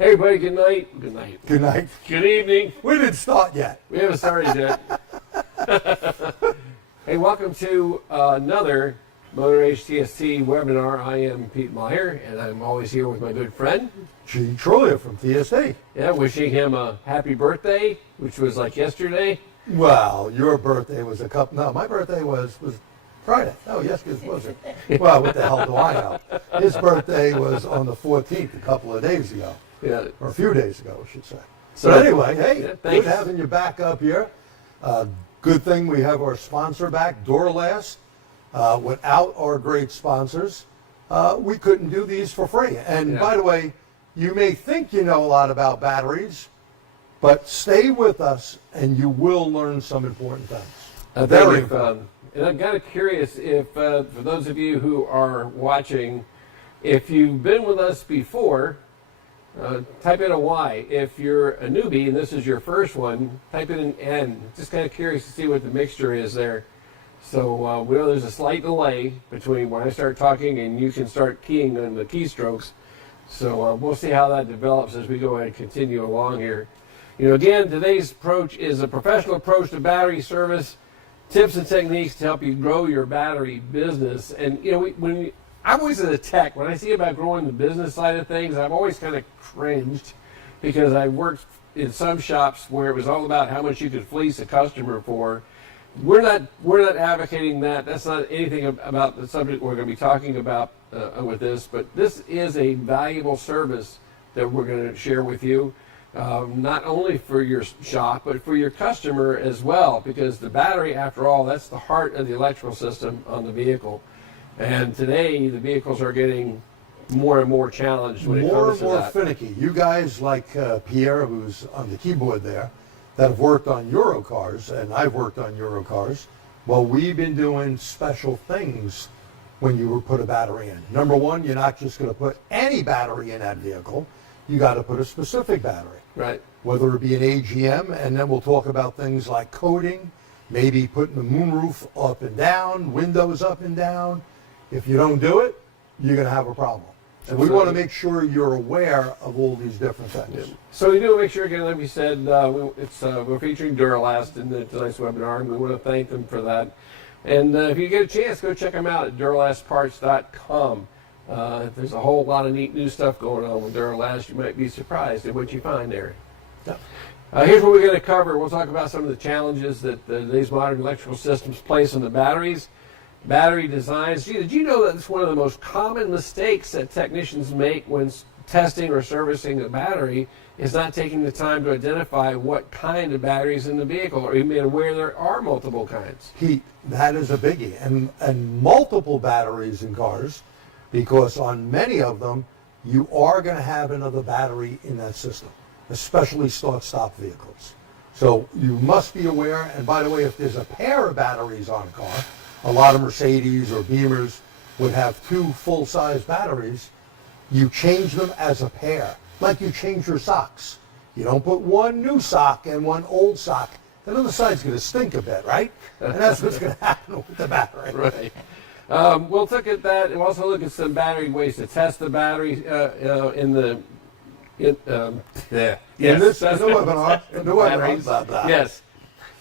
Hey, everybody, good night. Good night. Good night. Good evening. We didn't start yet. We haven't started yet. Hey, welcome to another Motor Age TST webinar. I am Pete Meier, and I'm always here with my good friend, Truglia from TST. Yeah, wishing him a happy birthday, which was like yesterday. Well, your birthday was no, my birthday was Friday. Oh, yes, it was it. Well, what the hell do I know? His birthday was on the 14th, a couple of days ago. Yeah. Or a few days ago, I should say. So But anyway, hey, yeah, good having you back up here. Good thing we have our sponsor back, Duralast. Without our great sponsors, we couldn't do these for free. And by the way, you may think you know a lot about batteries, but stay with us and you will learn some important things. Very important. And I'm kind of curious if, for those of you who are watching, if you've been with us before, type in a Y. If you're a newbie and this is your first one, type in an N. Just kind of curious to see what the mixture is there. So we know there's a slight delay between when I start talking and you can start keying on the keystrokes. So we'll see how that develops as we go and continue along here. You know, again, today's approach is a professional approach to battery service, tips and techniques to help you grow your battery business. And, you know, I'm always in the tech. When I see about growing the business side of things, I've always kind of cringed because I worked in some shops where it was all about how much you could fleece a customer for. We're not advocating that. That's not anything about the subject we're going to be talking about with this. But this is a valuable service that we're going to share with you, not only for your shop but for your customer as well. Because the battery, after all, that's the heart of the electrical system on the vehicle. And today the vehicles are getting more and more challenged when it comes to that. More and more finicky. You guys like Pierre, who's on the keyboard there, that have worked on Euro cars, and I've worked on Euro cars. Well, we've been doing special things when you put a battery in. Number one, you're not just going to put any battery in that vehicle. You got to put a specific battery. Right. Whether it be an AGM, and then we'll talk about things like coating, maybe putting the moonroof up and down, windows up and down. If you don't do it, you're going to have a problem. And we want to make sure you're aware of all these different things. Yeah. So we do make sure, again, like we said, we're featuring Duralast in tonight's webinar, and we want to thank them for that. And if you get a chance, go check them out at duralastparts.com. There's a whole lot of neat new stuff going on with Duralast. You might be surprised at what you find there. Yeah. Here's what we're going to cover. We'll talk about some of the challenges that today's modern electrical systems place on the batteries. Battery designs. Did you know that it's one of the most common mistakes that technicians make when testing or servicing a battery is not taking the time to identify what kind of battery is in the vehicle or even aware there are multiple kinds? Pete, that is a biggie. And multiple batteries in cars, because on many of them, you are going to have another battery in that system, especially start-stop vehicles. So you must be aware. And by the way, if there's a pair of batteries on a car, a lot of Mercedes or Beamers would have two full-size batteries. You change them as a pair, like you change your socks. You don't put one new sock and one old sock. The other side's going to stink a bit, right? And that's what's going to happen with the battery. Right. We'll look at that, and we'll also look at some battery ways to test the battery in the webinar. In the webinar. Blah, blah. Yes.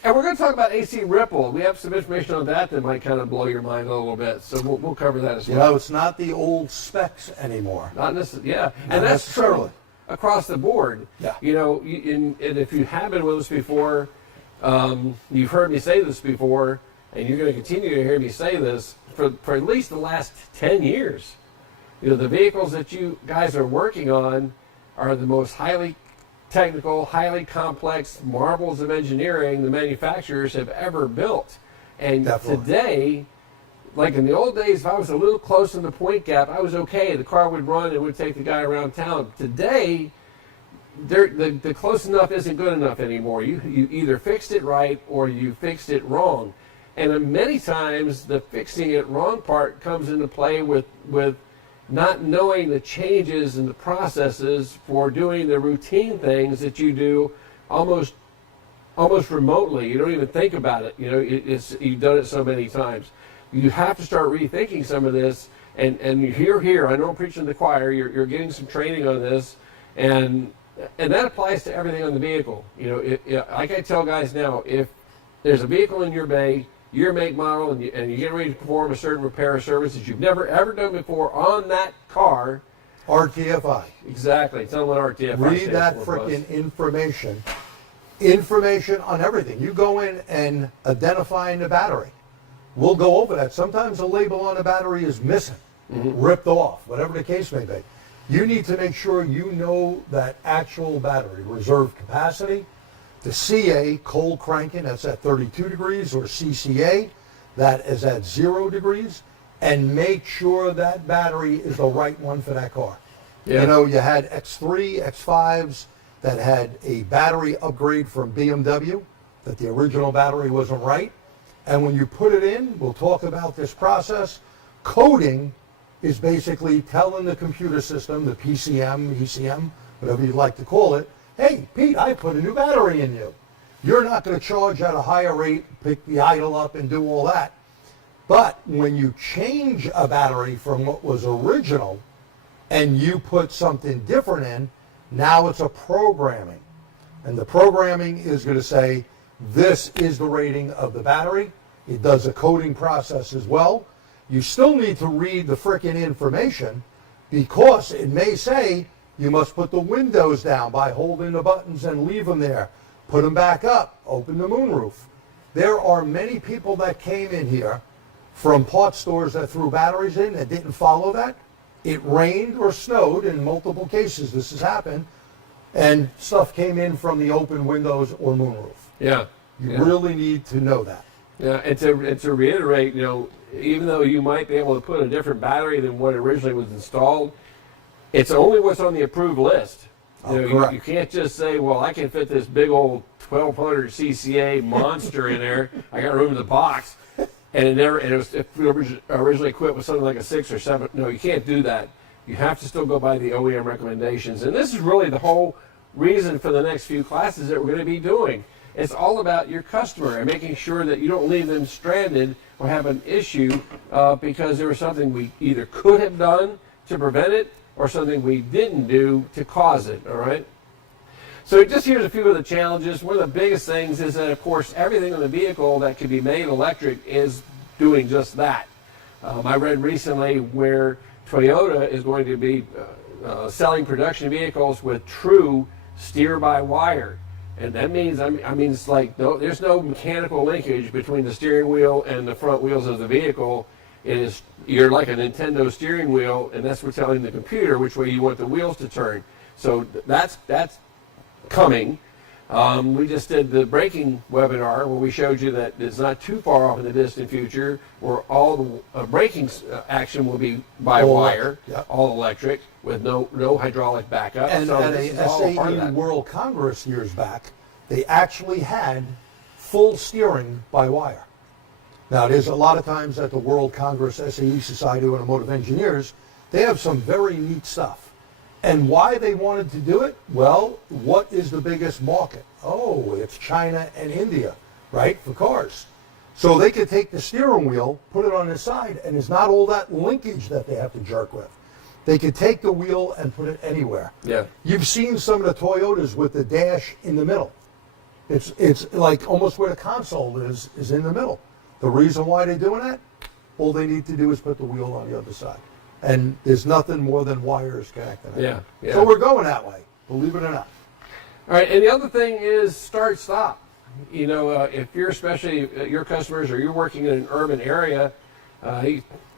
And we're going to talk about AC Ripple. We have some information on that might kind of blow your mind a little bit. So we'll cover that as well. You know, it's not the old specs anymore. Not necessarily. Yeah. And that's true across the board. Yeah. You know, and if you have been with us before, you've heard me say this before, and you're going to continue to hear me say this for at least the last 10 years. You know, the vehicles that you guys are working on are the most highly technical, highly complex marvels of engineering the manufacturers have ever built. And today, like in the old days, if I was a little close in the point gap, I was okay. The car would run and would take the guy around town. Today, the close enough isn't good enough anymore. You either fixed it right or you fixed it wrong. And many times, the fixing it wrong part comes into play with not knowing the changes in the processes for doing the routine things that you do almost remotely. You don't even think about it. You know, you've done it so many times. You have to start rethinking some of this. And you're here. I know I'm preaching to the choir. You're getting some training on this, And that applies to everything on the vehicle. Like I tell guys now, if there's a vehicle in your bay, your make, model, and you're getting ready to perform a certain repair or service that you've never ever done before on that car. RTFI. Exactly. Tell them what RTFI Read that freaking information. Information on everything. You go in and identifying the battery. We'll go over that. Sometimes the label on the battery is missing, ripped off, whatever the case may be. You need to make sure you know that actual battery, reserve capacity, the CA, cold cranking, that's at 32 degrees, or CCA, that is at 0 degrees, and make sure that battery is the right one for that car. Yeah. You know, you had X3, X5s that had a battery upgrade from BMW, that the original battery wasn't right. And when you put it in, we'll talk about this process. Coding is basically telling the computer system, the PCM, ECM, whatever you'd like to call it, hey, Pete, I put a new battery in you. You're not going to charge at a higher rate, pick the idle up and do all that. But when you change a battery from what was original and you put something different in, now it's a programming. And the programming is going to say, this is the rating of the battery. It does a coding process as well. You still need to read the frickin' information, because it may say you must put the windows down by holding the buttons and leave them there. Put them back up. Open the moonroof. There are many people that came in here from parts stores that threw batteries in and didn't follow that. It rained or snowed, in multiple cases this has happened, and stuff came in from the open windows or moonroof. Yeah. You really need to know that. Yeah, and to reiterate, even though you might be able to put a different battery than what originally was installed, it's only what's on the approved list. You can't just say, well, I can fit this big old 1200 CCA monster in there. I got room in the box. And it was originally equipped with something like a 6 or 7. No, you can't do that. You have to still go by the OEM recommendations. And this is really the whole reason for the next few classes that we're going to be doing. It's all about your customer and making sure that you don't leave them stranded or have an issue because there was something we either could have done to prevent it or something we didn't do to cause it, all right? So just here's a few of the challenges. One of the biggest things is that, of course, everything on the vehicle that can be made electric is doing just that. I read recently where Toyota is going to be selling production vehicles with true steer-by-wire. And that means, it's like there's no mechanical linkage between the steering wheel and the front wheels of the vehicle. You're like a Nintendo steering wheel, and that's for telling the computer which way you want the wheels to turn. So that's coming. We just did the braking webinar where we showed you that it's not too far off in the distant future where all the braking action will be by wire, all electric, with no hydraulic backup. And so at a SAE World Congress years back, they actually had full steering by wire. Now, there's a lot of times at the World Congress SAE Society of Automotive Engineers, they have some very neat stuff. And why they wanted to do it? Well, what is the biggest market? Oh, it's China and India, right, for cars. So they could take the steering wheel, put it on the side, and there's not all that linkage that they have to jerk with. They could take the wheel and put it anywhere. Yeah. You've seen some of the Toyotas with the dash in the middle. It's like almost where the console is in the middle. The reason why they're doing that, all they need to do is put the wheel on the other side. And there's nothing more than wires connecting it. Yeah. So we're going that way, believe it or not. All right, and the other thing is start-stop. If you're especially your customers or you're working in an urban area,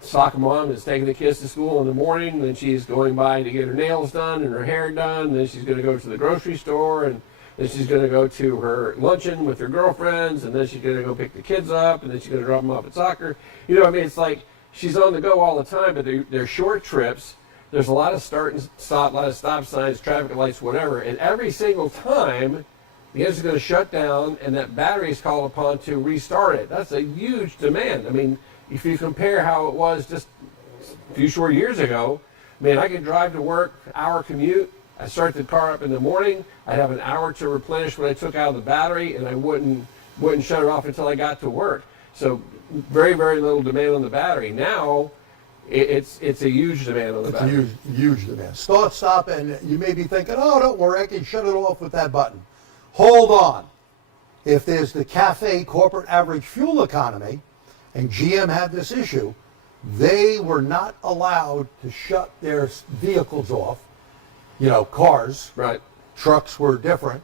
soccer mom is taking the kids to school in the morning, then she's going by to get her nails done and her hair done, then she's going to go to the grocery store, and then she's going to go to her luncheon with her girlfriends, and then she's going to go pick the kids up, and then she's going to drop them off at soccer. It's like she's on the go all the time, but they're short trips. There's a lot of start and stop, a lot of stop signs, traffic lights, whatever. And every single time, the engine's going to shut down, and that battery is called upon to restart it. That's a huge demand. If you compare how it was just a few short years ago, I could drive to work, hour commute. I start the car up in the morning. I'd have an hour to replenish what I took out of the battery, and I wouldn't shut it off until I got to work. So very, very little demand on the battery. Now, it's a huge demand on the It's battery. a huge demand. Start, stop, and you may be thinking, oh, don't worry, I can shut it off with that button. Hold on. If there's the CAFE corporate average fuel economy, and GM had this issue, they were not allowed to shut their vehicles off. You know, cars, Right. trucks were different.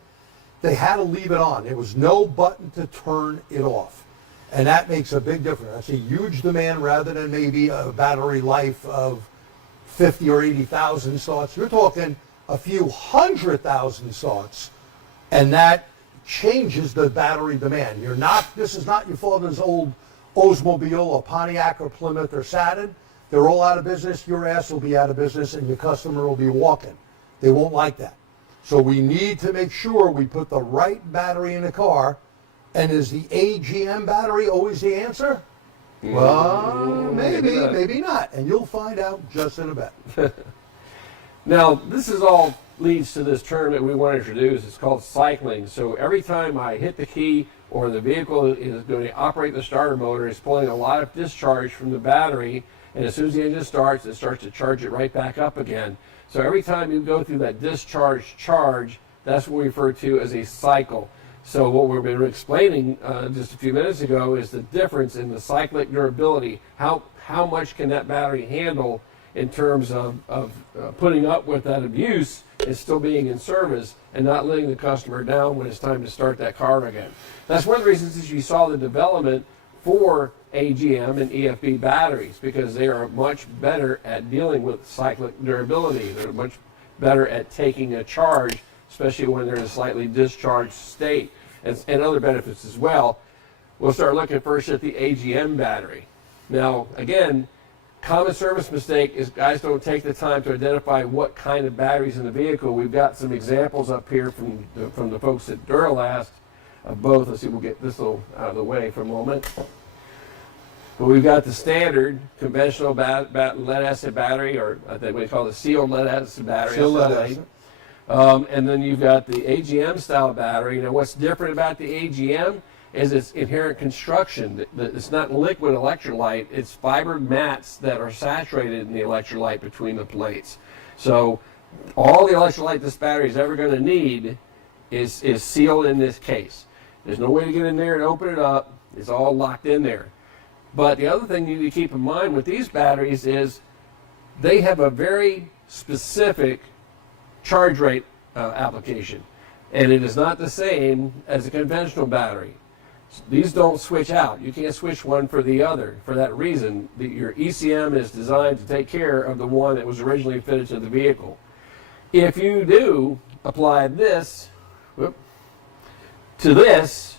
They had to leave it on. There was no button to turn it off. And that makes a big difference. That's a huge demand rather than maybe a battery life of 50 or 80,000 starts. You're talking a few 100,000 starts, and that changes the battery demand. This is not your father's old Oldsmobile or Pontiac or Plymouth or Saturn. They're all out of business. Your ass will be out of business, and your customer will be walking. They won't like that. So we need to make sure we put the right battery in the car. And is the AGM battery always the answer? Well, maybe not. And you'll find out just in a bit. Now, this is all leads to this term that we want to introduce. It's called cycling. So every time I hit the key or the vehicle is going to operate the starter motor, it's pulling a lot of discharge from the battery. And as soon as the engine starts, it starts to charge it right back up again. So every time you go through that discharge charge, that's what we refer to as a cycle. So what we've been explaining just a few minutes ago is the difference in the cyclic durability. How much can that battery handle in terms of putting up with that abuse and still being in service and not letting the customer down when it's time to start that car again. That's one of the reasons that you saw the development for AGM and EFB batteries, because they are much better at dealing with cyclic durability. They're much better at taking a charge, especially when they're in a slightly discharged state, and other benefits as well. We'll start looking first at the AGM battery. Now, again, common service mistake is guys don't take the time to identify what kind of batteries in the vehicle. We've got some examples up here from the folks at Duralast of both. Let's see, we'll get this little out of the way for a moment. But we've got the standard conventional lead acid battery, or I think we call it sealed lead acid battery. Sealed lead acid. And then you've got the AGM style battery. Now, what's different about the AGM is its inherent construction. It's not liquid electrolyte, it's fibered mats that are saturated in the electrolyte between the plates. So all the electrolyte this battery is ever going to need is sealed in this case. There's no way to get in there and open it up. It's all locked in there. But the other thing you need to keep in mind with these batteries is they have a very specific charge rate application, and it is not the same as a conventional battery. These don't switch out. You can't switch one for the other. For that reason, your ECM is designed to take care of the one that was originally fitted to the vehicle. If you do apply this to this,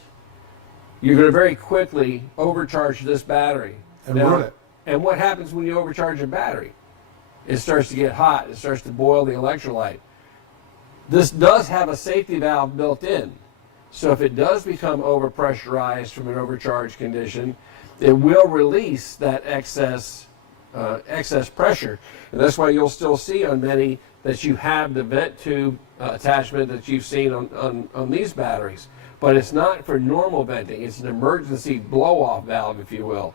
you're going to very quickly overcharge this battery. And ruin it. And what happens when you overcharge a battery? It starts to get hot. It starts to boil the electrolyte. This does have a safety valve built in. So if it does become overpressurized from an overcharged condition, it will release that excess pressure. And that's why you'll still see on many that you have the vent tube attachment that you've seen on these batteries. But it's not for normal venting. It's an emergency blow-off valve, if you will.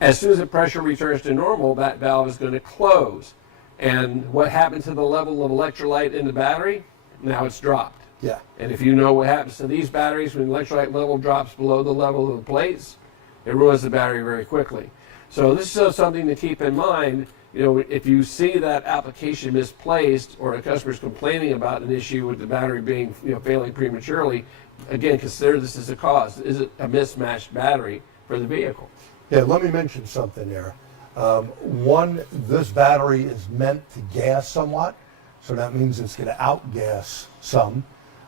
As soon as the pressure returns to normal, that valve is going to close. And what happens to the level of electrolyte in the battery? Now it's dropped. Yeah. And if you know what happens to these batteries when the electrolyte level drops below the level of the plates, it ruins the battery very quickly. So this is something to keep in mind. You know, if you see that application misplaced or a customer's complaining about an issue with the battery being, failing prematurely, again, consider this as a cause. Is it a mismatched battery for the vehicle? Yeah, let me mention something there. One, this battery is meant to gas somewhat, so that means it's going to outgas some.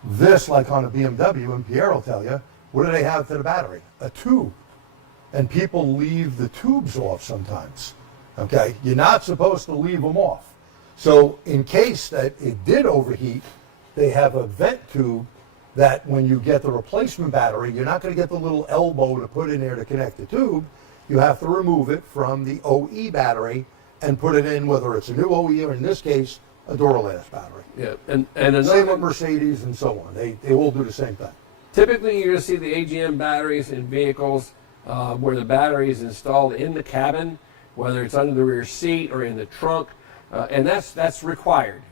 This, like on a BMW, and Pierre will tell you, what do they have to the battery? A tube. And people leave the tubes off sometimes. Okay, you're not supposed to leave them off. So in case that it did overheat, they have a vent tube that when you get the replacement battery, you're not going to get the little elbow to put in there to connect the tube. You have to remove it from the OE battery and put it in, whether it's a new OE or in this case, a Duralast battery. Yeah, and another Same with Mercedes and so on. They all do the same thing. Typically, you're going to see the AGM batteries in vehicles where the battery is installed in the cabin. whether it's under the rear seat or in the trunk, and that's required.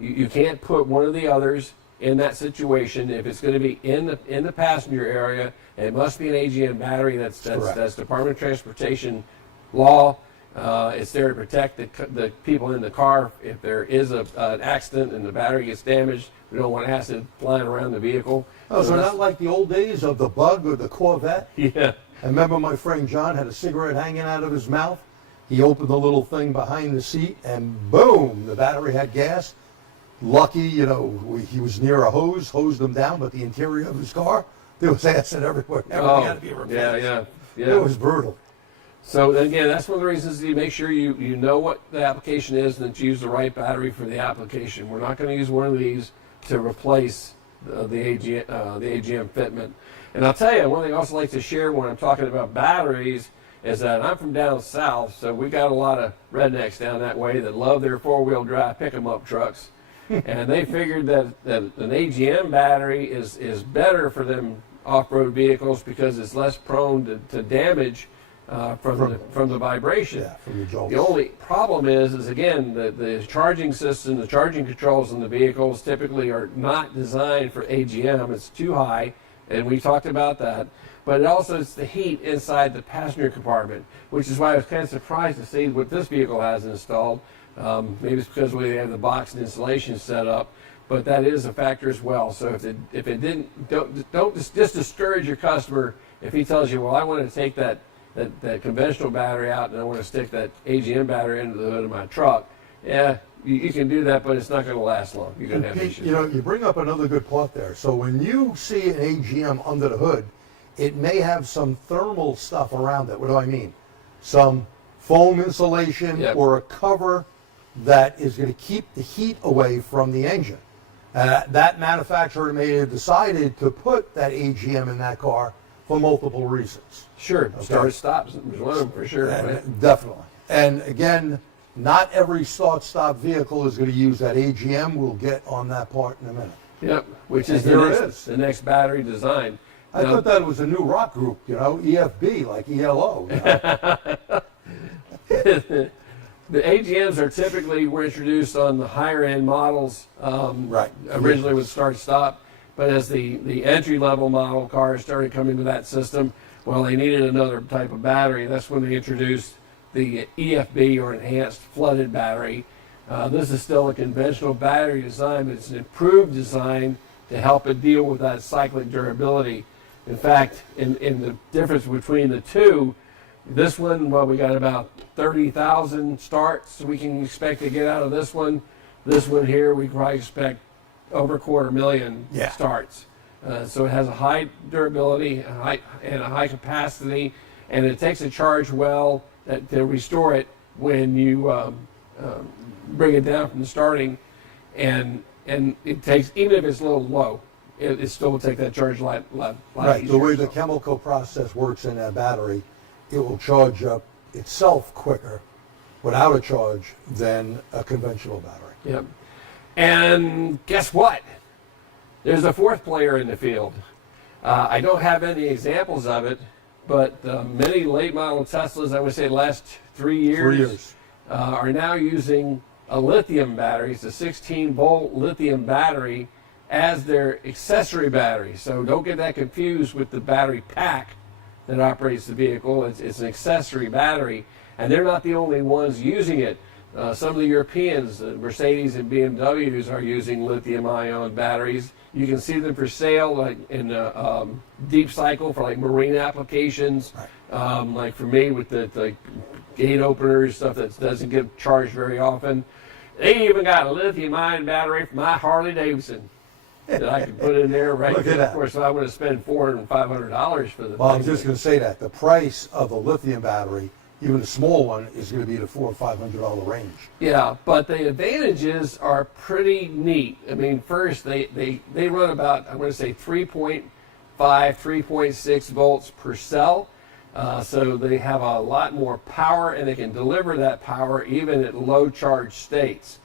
You can't put one of the others in that situation. If it's going to be in the passenger area, it must be an AGM battery. That's Department of Transportation law. It's there to protect the people in the car. If there is an accident and the battery gets damaged, we don't want acid flying around the vehicle. Oh, so not like the old days of the Bug or the Corvette? Yeah. I remember my friend John had a cigarette hanging out of his mouth. He opened the little thing behind the seat, and boom, the battery had gas. Lucky, you know, he was near a hose, hosed him down, but the interior of his car, there was acid everywhere. Everything had to be replaced. Yeah. It was brutal. So again, that's one of the reasons you make sure you know what the application is and that you use the right battery for the application. We're not going to use one of these to replace the AGM fitment. And I'll tell you, one thing I also like to share when I'm talking about batteries is that I'm from down south, so we got a lot of rednecks down that way that love their four-wheel drive pick-em-up trucks. And they figured that an AGM battery is better for them off-road vehicles because it's less prone to damage from the vibration. Yeah, from the jolts. The only problem is again, the charging system, the charging controls in the vehicles typically are not designed for AGM. It's too high, and we talked about that. But it also is the heat inside the passenger compartment, which is why I was kind of surprised to see what this vehicle has installed. Maybe it's because we have the box and insulation set up, but that is a factor as well. So if it didn't, don't just discourage your customer if he tells you, well, I want to take that conventional battery out and I want to stick that AGM battery into the hood of my truck. Yeah, you can do that, but it's not going to last long. You're going to have issues. You know, you bring up another good point there. So when you see an AGM under the hood, it may have some thermal stuff around it. What do I mean? Some foam insulation or a cover that is going to keep the heat away from the engine. That manufacturer may have decided to put that AGM in that car for multiple reasons. Sure, Okay. start-stops is one of them for sure. Right? Definitely. And again, not every start-stop vehicle is going to use that AGM. We'll get on that part in a minute. Yep, which is the next battery design. I thought that was a new rock group, you know, EFB, like ELO. You know? The AGMs are typically were introduced on the higher end models, originally with start-stop, but as the entry-level model cars started coming to that system, well, they needed another type of battery. That's when they introduced the EFB, or enhanced flooded battery. This is still a conventional battery design, but it's an improved design to help it deal with that cyclic durability. In fact, in the difference between the two, this one, well, we got about 30,000 starts we can expect to get out of this one. This one here, we probably expect over 250,000 starts. So it has a high durability and a high capacity, and it takes a charge well to restore it when you bring it down from the starting, and it takes, even if it's a little low, it still will take that charge a lot Right, easier. the way the chemical process works in that battery, it will charge up itself quicker without a charge than a conventional battery. Yep. And guess what? There's a fourth player in the field. I don't have any examples of it, but many late model Teslas, I would say the last 3 years, are now using a lithium battery. It's a 16-volt lithium battery as their accessory battery. So don't get that confused with the battery pack that operates the vehicle. It's an accessory battery, and they're not the only ones using it. Some of the Europeans, Mercedes and BMWs, are using lithium-ion batteries. You can see them for sale, like in deep cycle for like marine applications. Right. Like for me with the gate openers, stuff that doesn't get charged very often. They even got a lithium-ion battery for my Harley Davidson that I can put in there right Look at now. that. Of course, I want to spend $400 and $500 for the Well, thing. I'm just going to say that the price of a lithium battery, even a small one, is going to be the $400 or $500 range. Yeah, but the advantages are pretty neat. I mean, first, they run about, I'm going to say 3.5, 3.6 volts per cell. So they have a lot more power, and they can deliver that power even at low charge states.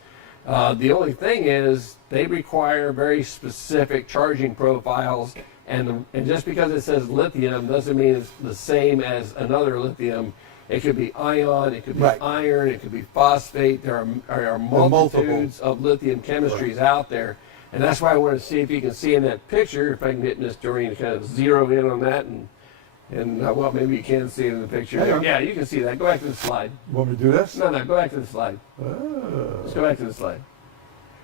The only thing is they require very specific charging profiles, and just because it says lithium doesn't mean it's the same as another lithium. It could be ion, it could be Right. iron, it could be phosphate. There are multitudes of lithium chemistries out there. And that's why I want to see if you can see in that picture, if I can get Miss Doreen to kind of zero in on that, and well, maybe you can see it in the picture. Hang on. Yeah, you can see that. Go back to the slide. You want me to do this? No, go back to the slide. Oh. Let's go back to the slide.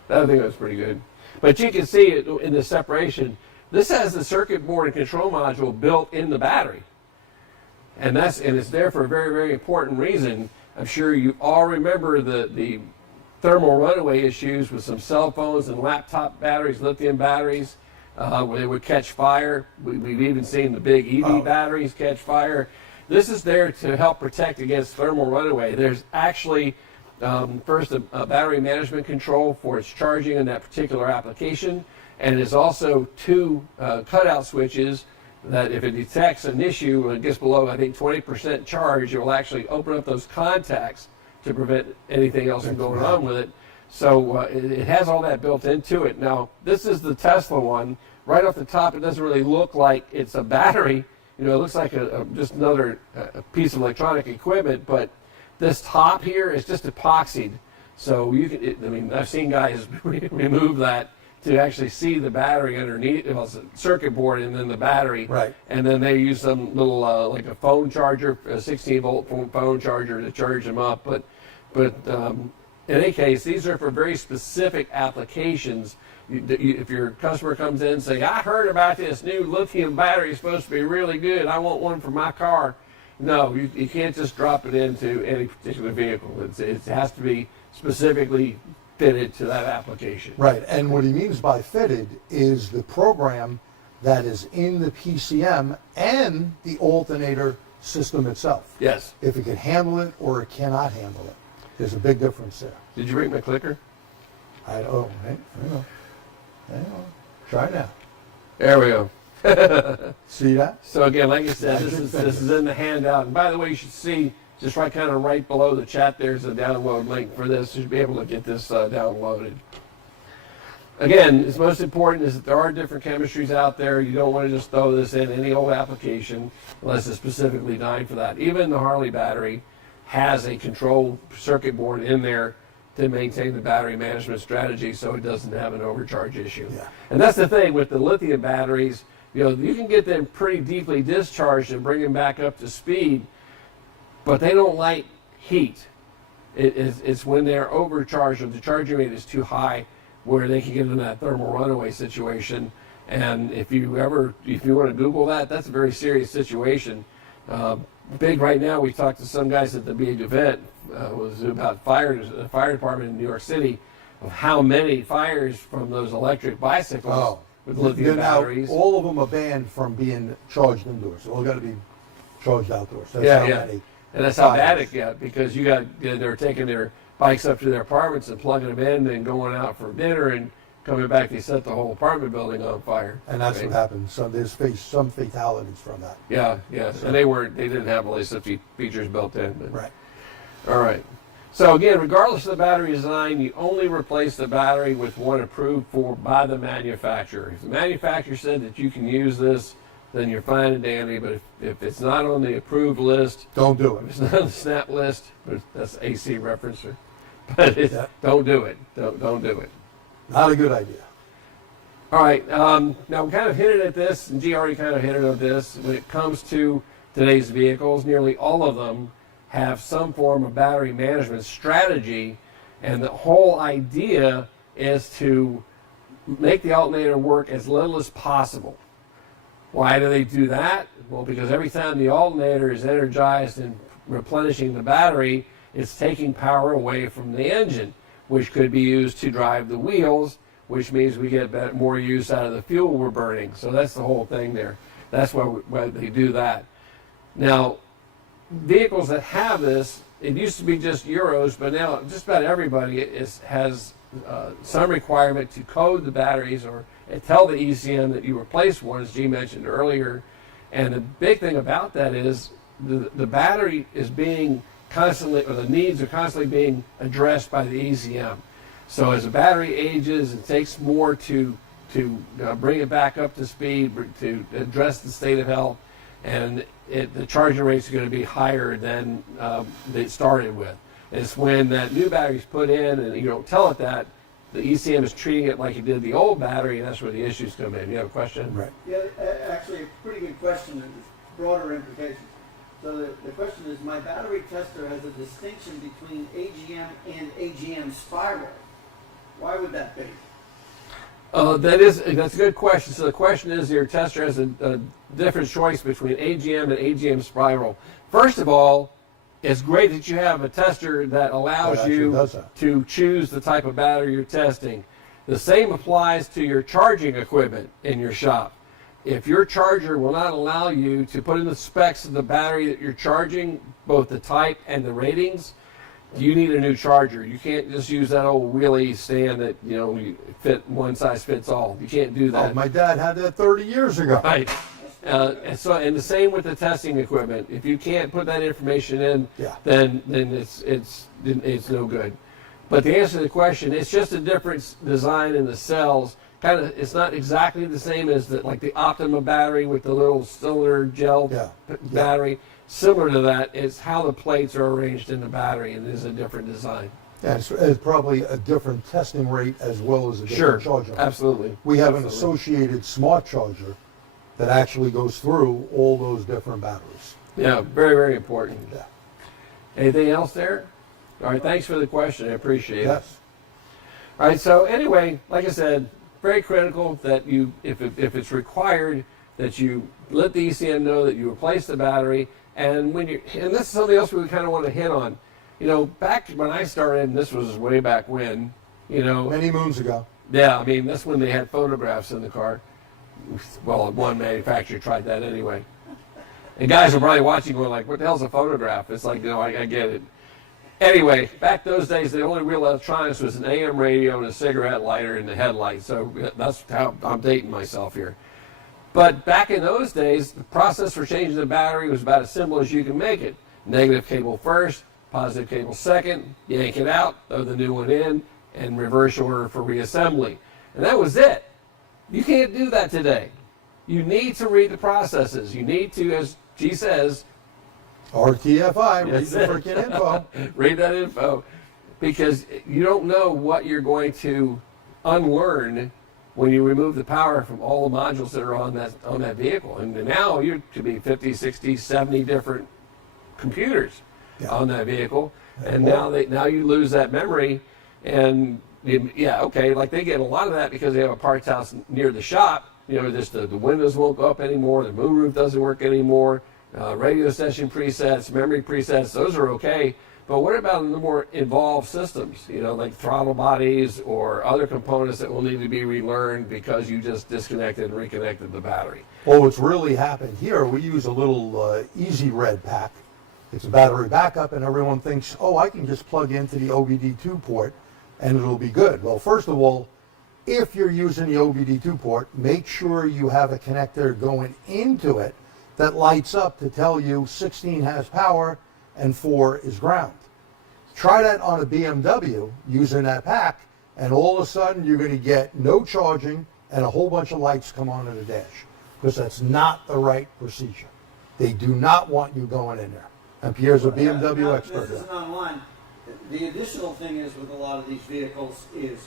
I think that was pretty good. But you can see it in the separation. This has the circuit board and control module built in the battery. And it's there for a very, very important reason. I'm sure you all remember the thermal runaway issues with some cell phones and laptop batteries, lithium batteries, where they would catch fire. We've even seen the big EV batteries catch fire. This is there to help protect against thermal runaway. There's actually first a battery management control for its charging in that particular application, and there's also two cutout switches that if it detects an issue and it gets below, I think, 20% charge, it will actually open up those contacts to prevent anything else from going on with it. So it has all that built into it. Now, this is the Tesla one. Right off the top, it doesn't really look like it's a battery. You know, it looks like just another piece of electronic equipment, but this top here is just epoxied. So you can, I've seen guys remove that to actually see the battery underneath. Well, it's a circuit board and then the battery. Right. And then they use some little, like a phone charger, a 16-volt phone charger to charge them up. But in any case, these are for very specific applications. If your customer comes in and say, I heard about this new lithium battery, it's supposed to be really good, I want one for my car. No, you can't just drop it into any particular vehicle. It has to be specifically fitted to that application. Right, and what he means by fitted is the program that is in the PCM and the alternator system itself. Yes. If it can handle it or it cannot handle it. There's a big difference there. Did you bring my clicker? Hang on. Try now. There we go. See that? So again, like I said, this is in the handout. And by the way, you should see just right below the chat, there's a download link for this. You should be able to get this downloaded. Again, it's most important is that there are different chemistries out there. You don't want to just throw this in any old application unless it's specifically designed for that. Even the Harley battery has a control circuit board in there to maintain the battery management strategy so it doesn't have an overcharge issue. Yeah. And that's the thing with the lithium batteries. You can get them pretty deeply discharged and bring them back up to speed, but they don't like heat. It's when they're overcharged or the charging rate is too high where they can get in that thermal runaway situation. And if you want to Google that, that's a very serious situation. Big right now, we talked to some guys at the big event, was about the fire department in New York City, of how many fires from those electric bicycles with lithium batteries. Now, all of them are banned from being charged indoors. They're all got to be charged outdoors. That's Yeah, how yeah. many And that's how bad fires. it got, because they're taking their bikes up to their apartments and plugging them in and going out for dinner and coming back, they set the whole apartment building on fire. And that's right? what happens. So there's some fatalities from that. Yeah, yeah. And they didn't have all these safety features built in. But. Right. All right. So again, regardless of the battery design, you only replace the battery with one approved for by the manufacturer. If the manufacturer said that you can use this, then you're fine and dandy. But if it's not on the approved list, Don't do if it. it's not on the SNAP list, but that's AC referencer. But don't do it. Don't do it. Not a good idea. All right. Now we kind of hinted at this, and G already kind of hinted at this. When it comes to today's vehicles, nearly all of them have some form of battery management strategy, and the whole idea is to make the alternator work as little as possible. Why do they do that? Well, because every time the alternator is energized and replenishing the battery, it's taking power away from the engine, which could be used to drive the wheels, which means we get more use out of the fuel we're burning. So that's the whole thing there. That's why they do that. Now, vehicles that have this, it used to be just Euros, but now just about everybody has some requirement to code the batteries or tell the ECM that you replaced one, as G mentioned earlier. And the big thing about that is the battery is being constantly, or the needs are constantly being addressed by the ECM. So as the battery ages, it takes more to bring it back up to speed, to address the state of health. and the charging rates are going to be higher than they started with. It's when that new battery is put in and you don't tell it that, the ECM is treating it like it did the old battery, and that's where the issues come in. You have a question? Right. Yeah, actually a pretty good question and broader implications. So the question is, my battery tester has a distinction between AGM and AGM spiral. Why would that be? That's a good question. So the question is, your tester has a different choice between AGM and AGM spiral. First of all, it's great that you have a tester that allows you to choose the type of battery you're testing. The same applies to your charging equipment in your shop. If your charger will not allow you to put in the specs of the battery that you're charging, both the type and the ratings, you need a new charger. You can't just use that old wheelie stand that, you fit one size fits all. You can't do that. Oh, my dad had that 30 years ago. Right. And the same with the testing equipment. If you can't put that information in, then it's no good. But to answer the question, it's just a different design in the cells. It's not exactly the same as like the Optima battery with the little cylinder gel battery. Similar to that, it's how the plates are arranged in the battery, and it is a different design. Yeah, it's probably a different testing rate as well as a different charger rate. Absolutely. We have an associated smart charger that actually goes through all those different batteries. Yeah, very, very important. Yeah. Anything else there? All right, thanks for the question. I appreciate it. Yes. All right, so anyway, like I said, very critical that you, if it's required, that you let the ECM know that you replace the battery. And and this is something else we kind of want to hit on. Back when I started, and this was way back when, Many moons ago. Yeah, I mean, that's when they had photographs in the car. Well, one manufacturer tried that anyway. And guys are probably watching going like, what the hell's a photograph? It's like, I get it. Anyway, back those days, the only real electronics was an AM radio and a cigarette lighter and the headlight. So that's how I'm dating myself here. But back in those days, the process for changing the battery was about as simple as you can make it. Negative cable first, positive cable second, yank it out, throw the new one in, and reverse order for reassembly. And that was it. You can't do that today. You need to read the processes. You need to, as G says, RTFI, read the freaking info. Read that info, because you don't know what you're going to unlearn when you remove the power from all the modules that are on that vehicle. And now you could be 50, 60, 70 different computers on that vehicle. And now you lose that memory. And like they get a lot of that because they have a parts house near the shop. Just the windows won't go up anymore. The moonroof doesn't work anymore. Radio session presets, memory presets, those are okay. But what about the more involved systems, like throttle bodies or other components that will need to be relearned because you just disconnected and reconnected the battery? Well, what's really happened here, we use a little Easy Red pack. It's a battery backup, and everyone thinks, I can just plug into the OBD2 port and it'll be good. Well, first of all, if you're using the OBD2 port, make sure you have a connector going into it that lights up to tell you 16 has power and 4 is ground. Try that on a BMW using that pack, and all of a sudden you're going to get no charging and a whole bunch of lights come on in the dash, because that's not the right procedure. They do not want you going in there. And Pierre's a BMW expert. This isn't online. The additional thing is with a lot of these vehicles is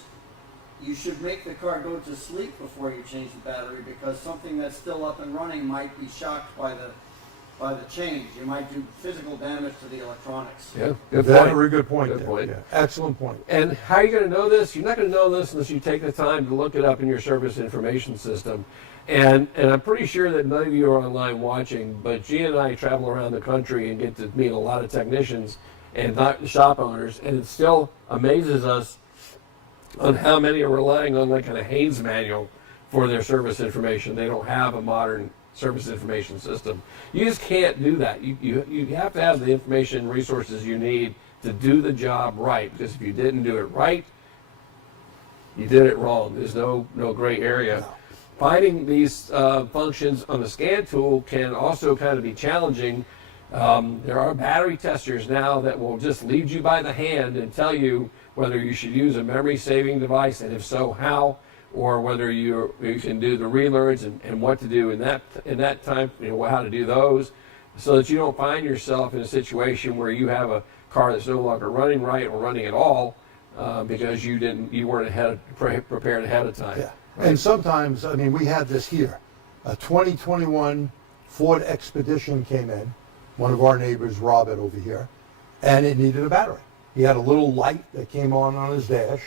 you should make the car go to sleep before you change the battery, because something that's still up and running might be shocked by the change. You might do physical damage to the electronics. Yeah, good point. Very good point. Good point. Yeah, excellent point. And how are you going to know this? You're not going to know this unless you take the time to look it up in your service information system. And I'm pretty sure that none of you are online watching, but G and I travel around the country and get to meet a lot of technicians and shop owners, and it still amazes us on how many are relying on that kind of Haynes manual for their service information. They don't have a modern service information system. You just can't do that. You have to have the information and resources you need to do the job right, because if you didn't do it right, you did it wrong. There's no gray area. Finding these functions on the scan tool can also kind of be challenging. There are battery testers now that will just lead you by the hand and tell you whether you should use a memory saving device, and if so, how, or whether you can do the relearns and what to do in that time, how to do those, so that you don't find yourself in a situation where you have a car that's no longer running right or running at all because you weren't prepared ahead of time. Yeah. Right? And sometimes, I mean, we had this here. A 2021 Ford Expedition came in, one of our neighbors, Robert, over here, and it needed a battery. He had a little light that came on his dash.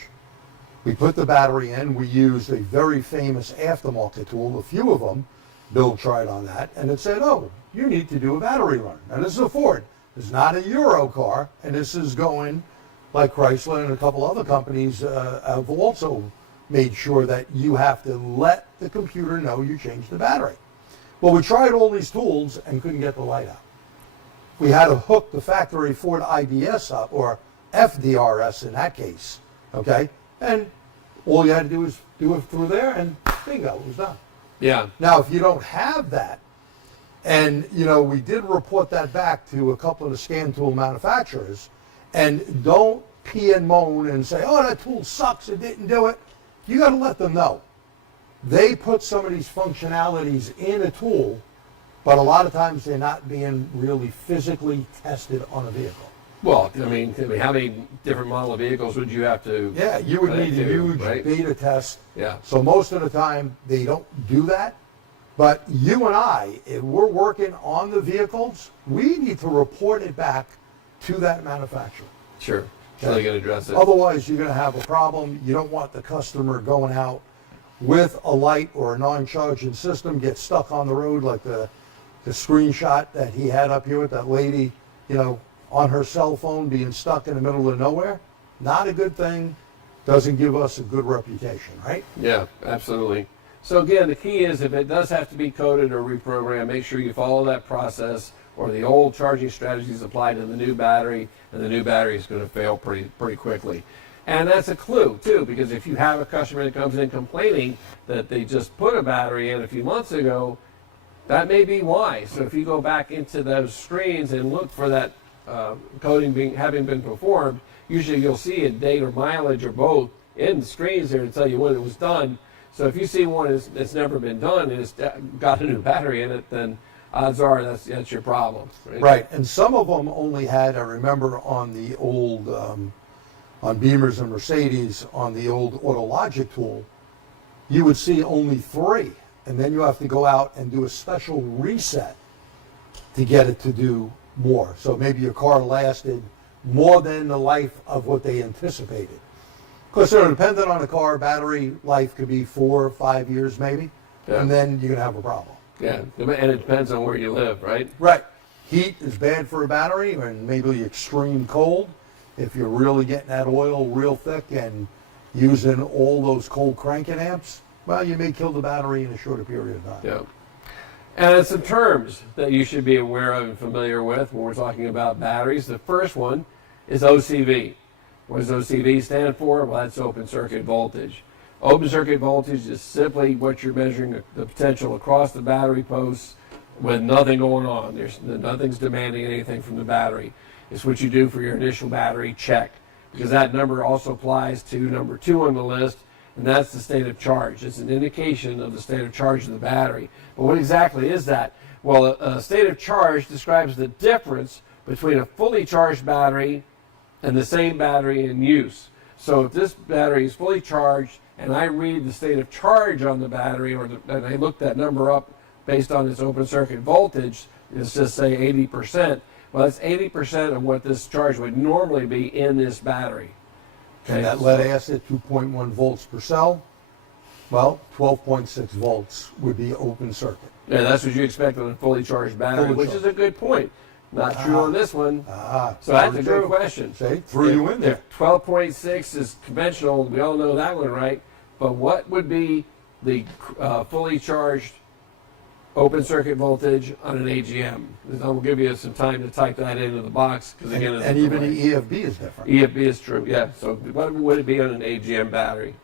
We put the battery in. We used a very famous aftermarket tool, a few of them. Bill tried on that, and it said, oh, you need to do a battery run. And this is a Ford. It's not a Euro car, and this is going like Chrysler and a couple other companies have also made sure that you have to let the computer know you changed the battery. Well, we tried all these tools and couldn't get the light out. We had to hook the factory Ford IDS up, or FDRS in that case, okay? And all you had to do was do it through there, and bingo, it was done. Yeah. Now, if you don't have that, and we did report that back to a couple of the scan tool manufacturers, and don't pee and moan and say, oh, that tool sucks, it didn't do it. You got to let them know. They put some of these functionalities in a tool, but a lot of times they're not being really physically tested on a vehicle. Well, I mean, how many different model of vehicles would you have to? Yeah, you would need a huge right? beta test. Yeah. So most of the time they don't do that. But you and I, if we're working on the vehicles, we need to report it back to that manufacturer. Sure. So they can address it. Otherwise, you're going to have a problem. You don't want the customer going out with a light or a non-charging system, get stuck on the road like the screenshot that he had up here with that lady, on her cell phone being stuck in the middle of nowhere. Not a good thing. Doesn't give us a good reputation, right? Yeah, absolutely. So again, the key is if it does have to be coded or reprogrammed, make sure you follow that process, or the old charging strategies apply to the new battery, and the new battery is going to fail pretty quickly. And that's a clue too, because if you have a customer that comes in complaining that they just put a battery in a few months ago, that may be why. So if you go back into those screens and look for that coding having been performed, usually you'll see a date or mileage or both in the screens there to tell you when it was done. So if you see one that's never been done and it's got a new battery in it, then odds are that's your problem. Right. And some of them only had, I remember on the old, on Beamers and Mercedes, on the old AutoLogic tool, you would see only 3. And then you have to go out and do a special reset to get it to do more. So maybe your car lasted more than the life of what they anticipated. Of course, depending on the car, battery life could be 4 or 5 years maybe, and then you're going to have a problem. Yeah, and it depends on where you live, right? Right. Heat is bad for a battery, and maybe extreme cold. If you're really getting that oil real thick and using all those cold cranking amps, well, you may kill the battery in a shorter period of time. Yeah. And some terms that you should be aware of and familiar with when we're talking about batteries. The first one is OCV. What does OCV stand for? Well, that's open circuit voltage. Open circuit voltage is simply what you're measuring the potential across the battery posts with nothing going on. Nothing's demanding anything from the battery. It's what you do for your initial battery check, because that number also applies to number 2 on the list, and that's the state of charge. It's an indication of the state of charge of the battery. But what exactly is that? Well, a state of charge describes the difference between a fully charged battery and the same battery in use. So if this battery is fully charged and I read the state of charge on the battery, and I look that number up based on its open circuit voltage, let's just say 80%, well, that's 80% of what this charge would normally be in this battery. Okay, And that lead acid, 2.1 volts per cell, well, 12.6 volts would be open circuit. Yeah, that's what you expect on a fully charged battery, Fully which charged. is a good point. Not true on this one. So that's a good question. See, threw you in there. 12.6 is conventional. We all know that one, right? But what would be the fully charged open circuit voltage on an AGM? I'll give you some time to type that into the box. Because again, And even the EFB is different. EFB is true, yeah. So what would it be on an AGM battery?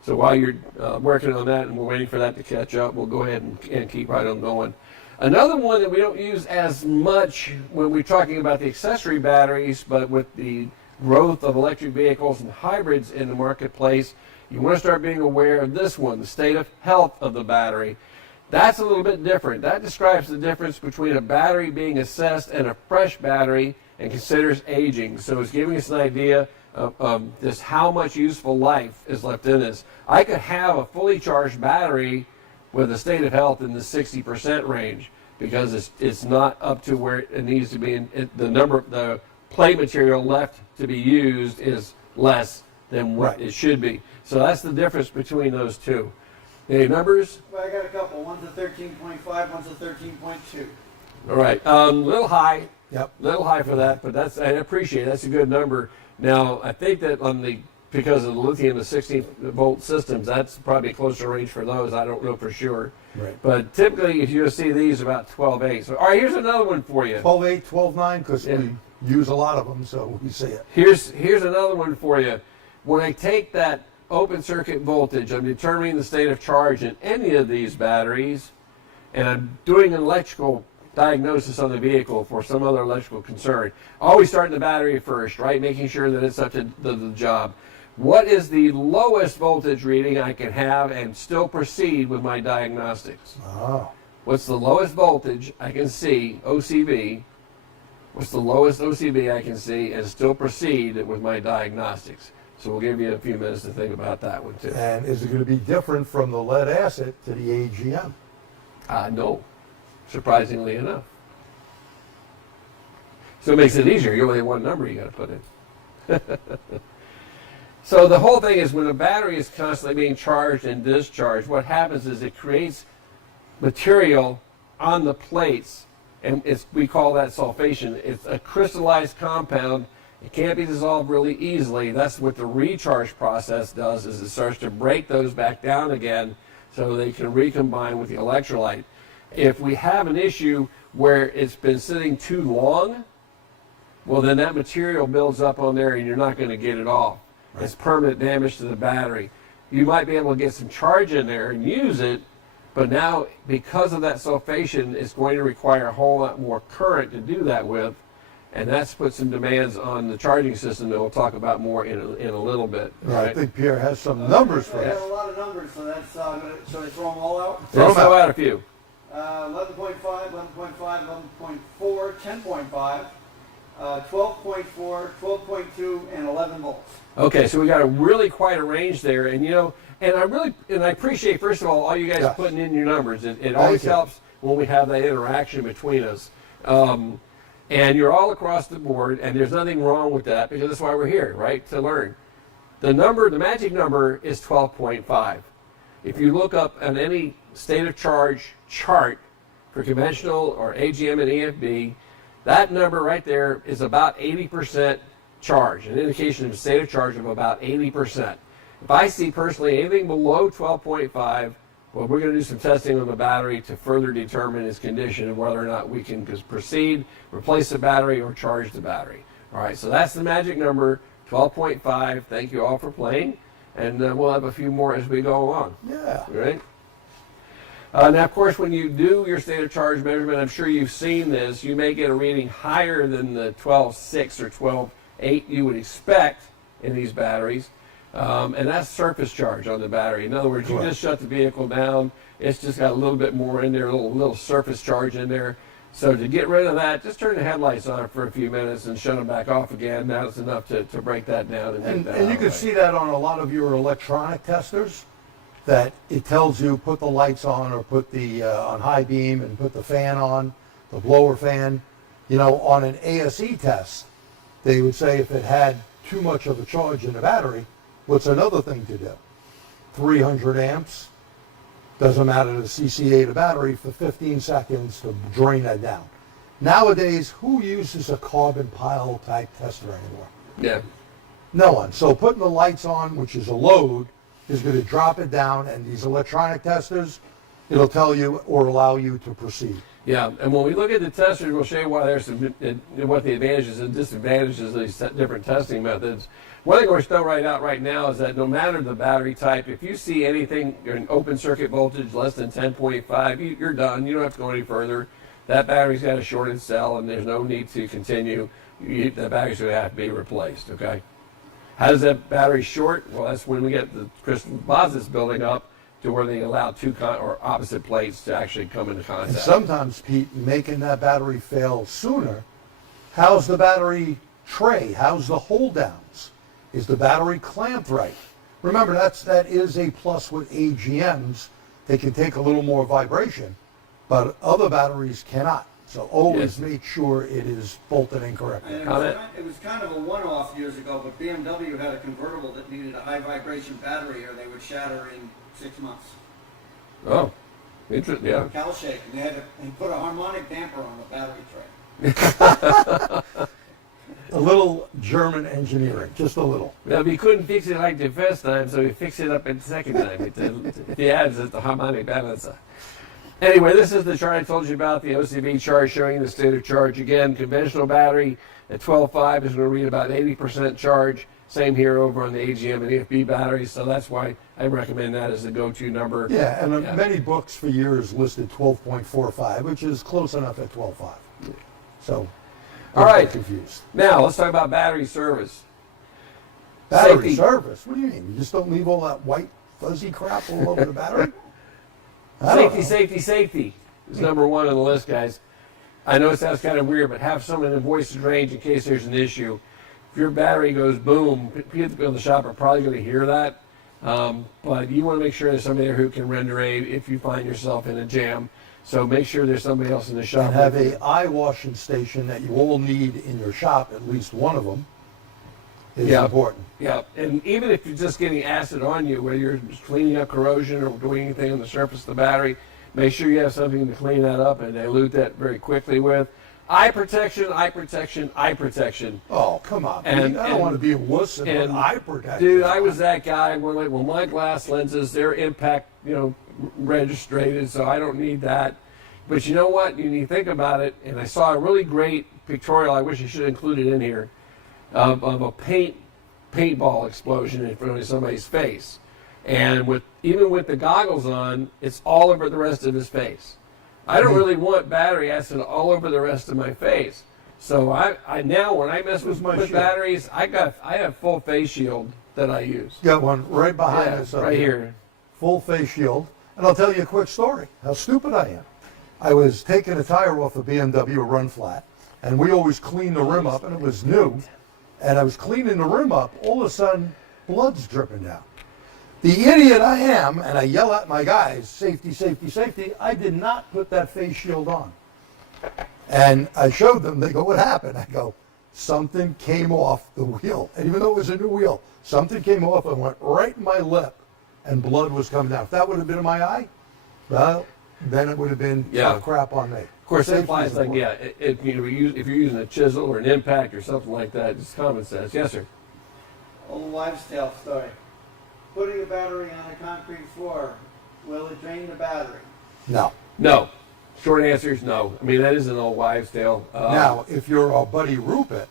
So while you're working on that and we're waiting for that to catch up, we'll go ahead and keep right on going. Another one that we don't use as much when we're talking about the accessory batteries, but with the growth of electric vehicles and hybrids in the marketplace, You want to start being aware of this one, the state of health of the battery. That's a little bit different. That describes the difference between a battery being assessed and a fresh battery and considers aging. So it's giving us an idea of just how much useful life is left in this. I could have a fully charged battery with a state of health in the 60% range because it's not up to where it needs to be. And the plate material left to be used is less than what it should be. So that's the difference between those two. Any numbers? Well, I got a couple. One's a 13.5, one's a 13.2. All right. A little high. Yep. Little high for that, but I appreciate it. That's a good number. Now, I think that because of the lithium, the 16-volt systems, that's probably a closer range for those. I don't know for sure. Right. But typically, if you see these, about 12.8. So, all right, here's another one for you. 12.8, 12.9, because we use a lot of them, so we see it. Here's another one for you. When I take that open circuit voltage, I'm determining the state of charge in any of these batteries, and I'm doing an electrical diagnosis on the vehicle for some other electrical concern. Always starting the battery first, right? Making sure that it's up to the job. What is the lowest voltage reading I can have and still proceed with my diagnostics? Oh. What's the lowest voltage I can see, OCV? What's the lowest OCV I can see and still proceed with my diagnostics? So we'll give you a few minutes to think about that one too. And is it going to be different from the lead acid to the AGM? No, surprisingly enough. So it makes it easier. You only have one number you got to put in. So the whole thing is when a battery is constantly being charged and discharged, what happens is it creates material on the plates, and we call that sulfation. It's a crystallized compound. It can't be dissolved really easily. That's what the recharge process does, is it starts to break those back down again so they can recombine with the electrolyte. If we have an issue where it's been sitting too long, well, then that material builds up on there and you're not going to get it off. Right. It's permanent damage to the battery. You might be able to get some charge in there and use it, but now because of that sulfation, it's going to require a whole lot more current to do that with. And that's put some demands on the charging system that we'll talk about more in a little bit. Right? I think Pierre has some numbers for I us. got a lot of numbers, so that's should I throw them all out? Let's throw out a few. 11.5, 11.5, 11.4, 10.5, 12.4, 12.2, and 11 volts. Okay, so we got quite a range there, and I appreciate first of all you guys putting in your numbers. It always helps when we have that interaction between us. And you're all across the board, and there's nothing wrong with that because that's why we're here, right? To learn. The magic number is 12.5. If you look up on any state of charge chart for conventional or AGM and EFB, that number right there is about 80% charge, an indication of a state of charge of about 80%. If I see personally anything below 12.5, well, we're going to do some testing on the battery to further determine its condition and whether or not we can proceed, replace the battery, or charge the battery. All right, so that's the magic number, 12.5. Thank you all for playing, and we'll have a few more as we go along. Yeah. All right. Now, of course, when you do your state of charge measurement, I'm sure you've seen this, you may get a reading higher than the 12.6 or 12.8 you would expect in these batteries. And that's surface charge on the battery. In other words, you just shut the vehicle down. It's just got a little bit more in there, a little surface charge in there. So to get rid of that, just turn the headlights on for a few minutes and shut them back off again. That's enough to break that down. And you can see that on a lot of your electronic testers, that it tells you put the lights on or put the on high beam and put the fan on, the blower fan. You know, on an ASE test, they would say if it had too much of a charge in the battery, what's another thing to do? 300 amps, doesn't matter the CCA of the battery, for 15 seconds to drain that down. Nowadays, who uses a carbon pile type tester anymore? Yeah. No one. So putting the lights on, which is a load, is going to drop it down, and these electronic testers, it'll tell you or allow you to proceed. Yeah, and when we look at the testers, we'll show you why there's what the advantages and disadvantages of these different testing methods. One thing we're still out right now is that no matter the battery type, if you see anything in open circuit voltage less than 10.5, you're done. You don't have to go any further. That battery's got a shorted cell, and there's no need to continue. The battery's going to have to be replaced, okay? How does that battery short? Well, that's when we get the crystal deposits building up to where they allow two or opposite plates to actually come into contact. And sometimes, Pete, making that battery fail sooner, how's the battery tray? How's the hold downs? Is the battery clamped right? Remember, that is a plus with AGMs. They can take a little more vibration, but other batteries cannot. So always make sure it is bolted in correctly. And it was kind of a one-off years ago, but BMW had a convertible that needed a high vibration battery or they would shatter in 6 months. Oh, interesting. Yeah. Cal shake. And they had to put a harmonic damper on the battery tray. A little German engineering, just a little. Well, he couldn't fix it like the first time, so he fixed it up the second time. He adds the harmonic balancer. Anyway, this is the chart I told you about, the OCB chart showing the state of charge. Again, conventional battery at 12.5 is going to read about 80% charge. Same here over on the AGM and EFB batteries, so that's why I recommend that as the go-to number. Yeah, and many books for years listed 12.45, which is close enough at 12.5. So, all right, confused. Now let's talk about battery service. Battery Safety. service? What do you mean? You just don't leave all that white fuzzy crap all over the battery? Safety is number one on the list, guys. I know it sounds kind of weird, but have someone in voice range in case there's an issue. If your battery goes boom, people in the shop are probably going to hear that. But you want to make sure there's somebody there who can render aid if you find yourself in a jam. So make sure there's somebody else in the shop. And have a eye washing station that you all need in your shop, at least one of them, is important. Yeah, and even if you're just getting acid on you, whether you're cleaning up corrosion or doing anything on the surface of the battery, make sure you have something to clean that up and dilute that very quickly with. Eye protection, eye protection, eye protection. Oh, come on. I don't want to be a wuss and put eye protection. Dude, I was that guy when my glass lenses, they're impact, registered, so I don't need that. But you know what? You need to think about it, and I saw a really great pictorial, I wish I should have included in here, of a paintball explosion in front of somebody's face. And even with the goggles on, it's all over the rest of his face. I don't really want battery acid all over the rest of my face. So I now when I mess with batteries, I have full face shield that I use. Got one right behind us. Right here. Full face shield. And I'll tell you a quick story, how stupid I am. I was taking a tire off a BMW run flat, and we always clean the rim up, and it was new. And I was cleaning the rim up, all of a sudden, blood's dripping down. The idiot I am, and I yell at my guys, safety, safety, safety, I did not put that face shield on. And I showed them, they go, what happened? I go, something came off the wheel. And even though it was a new wheel, something came off and went right in my lip, and blood was coming down. If that would have been in my eye, well, then it would have been tough crap on me. Of course, that applies like, if you're using a chisel or an impact or something like that, it's common sense. Yes, sir. Old wives' tale story. Putting a battery on a concrete floor, will it drain the battery? No. No. Short answer is no. I mean, that is an old wives' tale. Now, if you're a Buddy Rupert,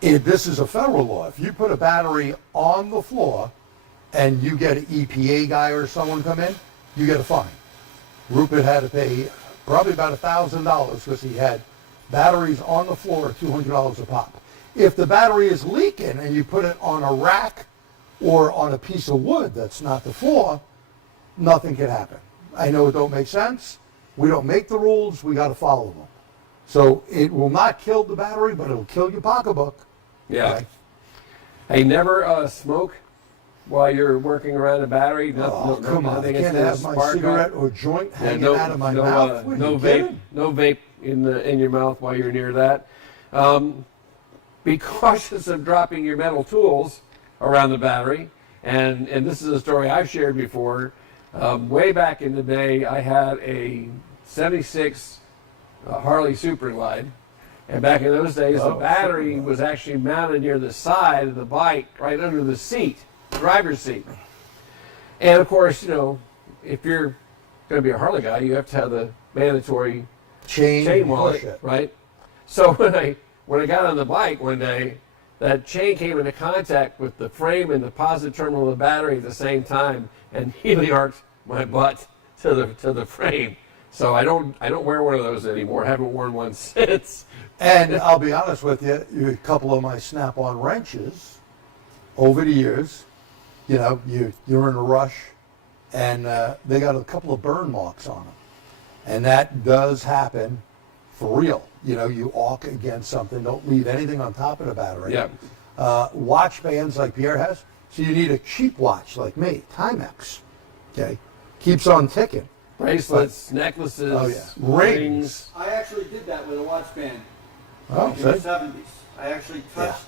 this is a federal law. If you put a battery on the floor and you get an EPA guy or someone come in, you get a fine. Rupert had to pay probably about $1,000 because he had batteries on the floor at $200 a pop. If the battery is leaking and you put it on a rack or on a piece of wood that's not the floor, nothing can happen. I know it don't make sense. We don't make the rules. We got to follow them. So it will not kill the battery, but it'll kill your pocketbook. Yeah. Okay? Hey, never smoke while you're working around a battery. Come on. I can't have my cigarette or joint hanging out of my mouth. No vape in your mouth while you're near that. Be cautious of dropping your metal tools around the battery. And this is a story I've shared before. Way back in the day, I had a 76 Harley Super Glide. And back in those days, the battery was actually mounted near the side of the bike, right under the seat, driver's seat. And of course, if you're going to be a Harley guy, you have to have the mandatory chain wallet, right? So when I got on the bike one day, that chain came into contact with the frame and the positive terminal of the battery at the same time, and heliarched my butt to the frame. So I don't wear one of those anymore. I haven't worn one since. And I'll be honest with you, a couple of my snap-on wrenches, over the years, you're in a rush, and they got a couple of burn marks on them. And that does happen for real. You arc against something, don't leave anything on top of the battery. Yeah. Watch bands like Pierre has, so you need a cheap watch like me, Timex. Okay, keeps on ticking. Bracelets, necklaces, Oh, yeah. rings. I actually did that with a watch band Oh, in see? the 70s. I actually touched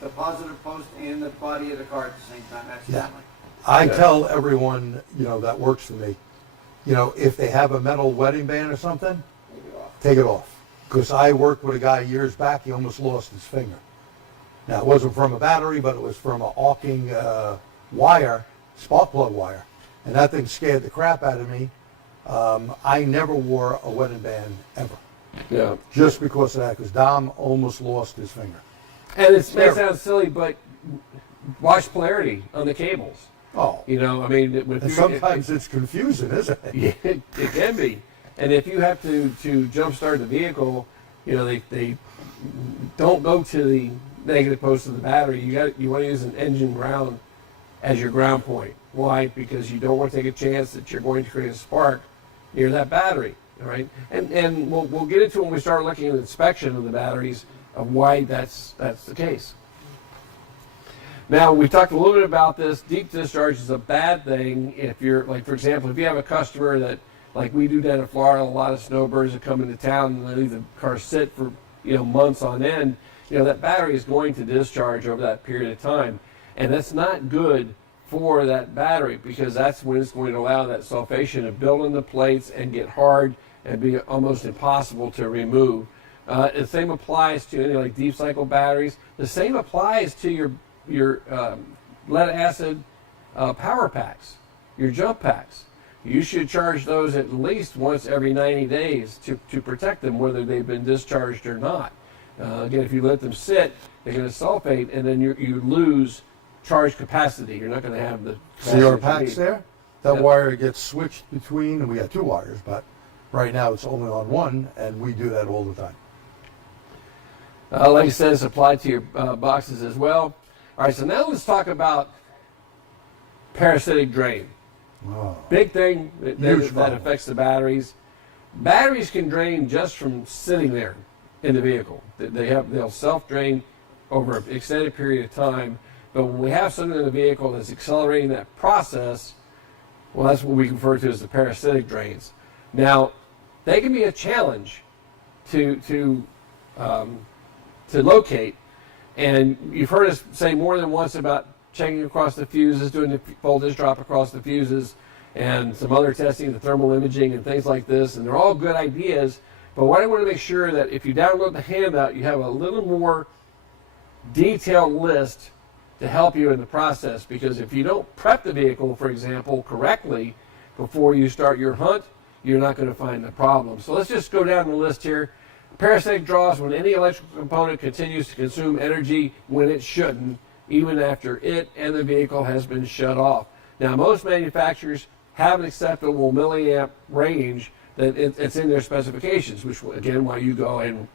the positive post and the body of the car at the same time accidentally. I tell everyone, that works for me, if they have a metal wedding band or something, Take it off. take it off. Because I worked with a guy years back, he almost lost his finger. Now, it wasn't from a battery, but it was from an arcing wire, spark plug wire. And that thing scared the crap out of me. I never wore a wedding band ever. Yeah. Just because of that, because Dom almost lost his finger. And it may sound silly, but watch polarity on the cables. Oh. If And sometimes it's confusing, isn't it? Yeah, it can be. And if you have to jump start the vehicle, they don't go to the negative post of the battery. You want to use an engine ground as your ground point. Why? Because you don't want to take a chance that you're going to create a spark near that battery. All right, and we'll get into it when we start looking at inspection of the batteries of why that's the case. Now, we talked a little bit about this. Deep discharge is a bad thing if you're, like, for example, if you have a customer that, like we do down in Florida, a lot of snowbirds that come into town and they leave the car sit for, months on end, that battery is going to discharge over that period of time. And that's not good for that battery because that's when it's going to allow that sulfation to build in the plates and get hard and be almost impossible to remove. The same applies to any like deep cycle batteries. The same applies to your lead acid power packs, your jump packs. You should charge those at least once every 90 days to protect them, whether they've been discharged or not. Again, if you let them sit, they're going to sulfate, and then you lose charge capacity. You're not going to have the See our capacity you packs need. there? That Yep. wire gets switched between, and we got two wires, but right now it's only on one, and we do that all the time. Like I said, it's applied to your boxes as well. All right, so now let's talk about parasitic drain. Oh. Big thing Huge that problem. affects the batteries. Batteries can drain just from sitting there in the vehicle. They'll self-drain over an extended period of time. But when we have something in the vehicle that's accelerating that process, well, that's what we refer to as the parasitic drains. Now, they can be a challenge to locate, and you've heard us say more than once about checking across the fuses, doing the voltage drop across the fuses, and some other testing, the thermal imaging and things like this, and they're all good ideas. But what I want to make sure that if you download the handout, you have a little more detailed list to help you in the process, because if you don't prep the vehicle, for example, correctly before you start your hunt, you're not going to find the problem. So let's just go down the list here. Parasitic draws when any electrical component continues to consume energy when it shouldn't, even after it and the vehicle has been shut off. Now, most manufacturers have an acceptable milliamp range that it's in their specifications, which, again, why you go and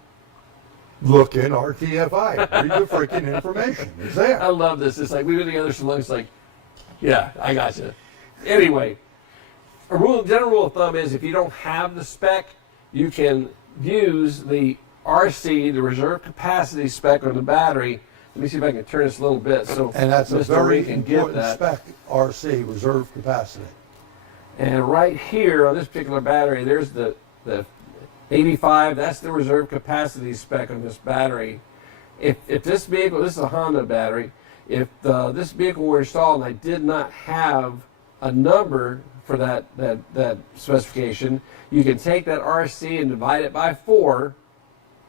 Look in RTFI. Read the freaking information. It's there. I love this. It's like we've been together so long. It's like, yeah, I got you. Anyway, general rule of thumb is if you don't have the spec, you can use the RC, the reserve capacity spec on the battery. Let me see if I can turn this a little bit so And that's a Mr. very Lee can get important that. spec, RC, reserve capacity. And right here on this particular battery, there's the 85. That's the reserve capacity spec on this battery. If this vehicle, this is a Honda battery, if this vehicle were installed and I did not have a number for that specification, you can take that RC and divide it by 4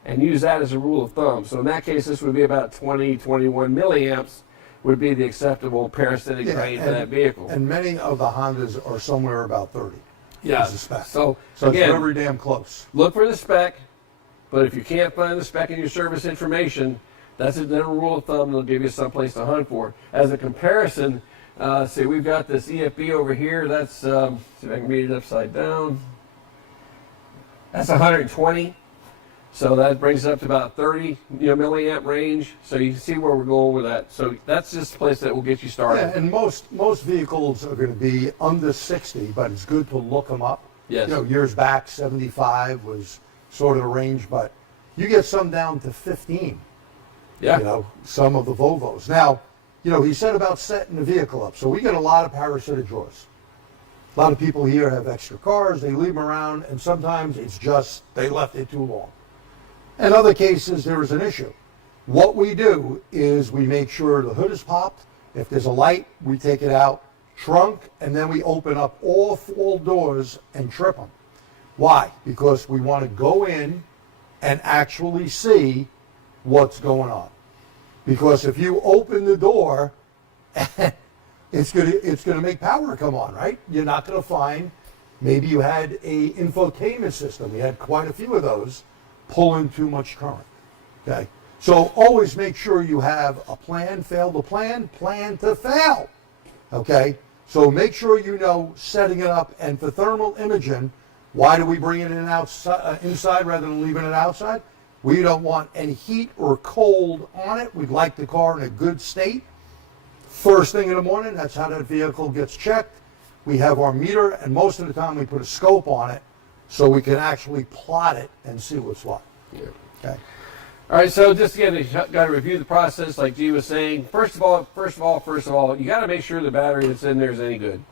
and use that as a rule of thumb. So in that case, this would be about 21 milliamps would be the acceptable parasitic drain for that vehicle. And many of the Hondas are somewhere about 30. Yeah. Is the spec. So So again, it's very damn close. look for the spec, but if you can't find the spec in your service information, that's a general rule of thumb. They'll give you someplace to hunt for. As a comparison, see, we've got this EFB over here. That's, see if I can read it upside down. That's 120. So that brings it up to about 30 milliamp range. So you can see where we're going with that. So that's just a place that will get you started. Yeah, and most vehicles are going to be under 60, but it's good to look them up. Yes. Years back, 75 was sort of the range, but you get some down to 15. Yeah. Some of the Volvos. Now, he said about setting the vehicle up. So we get a lot of parasitic drawers. A lot of people here have extra cars. They leave them around, and sometimes it's just they left it too long. In other cases, there is an issue. What we do is we make sure the hood is popped. If there's a light, we take it out, trunk, and then we open up all 4 doors and trip them. Why? Because we want to go in and actually see what's going on. Because if you open the door, it's gonna make power come on, right? You're not gonna find, maybe you had a infotainment system. We had quite a few of those pulling too much current. Okay, so always make sure you have a plan. Fail to plan to fail. Okay, so make sure setting it up. And for thermal imaging, why do we bring it in outside, inside rather than leaving it outside? We don't want any heat or cold on it. We'd like the car in a good state. First thing in the morning, that's how that vehicle gets checked. We have our meter, and most of the time we put a scope on it so we can actually plot it and see what's what. Yeah. Okay. All right, so just again, you got to review the process, like G was saying. First of all, you got to make sure the battery that's in there is any good,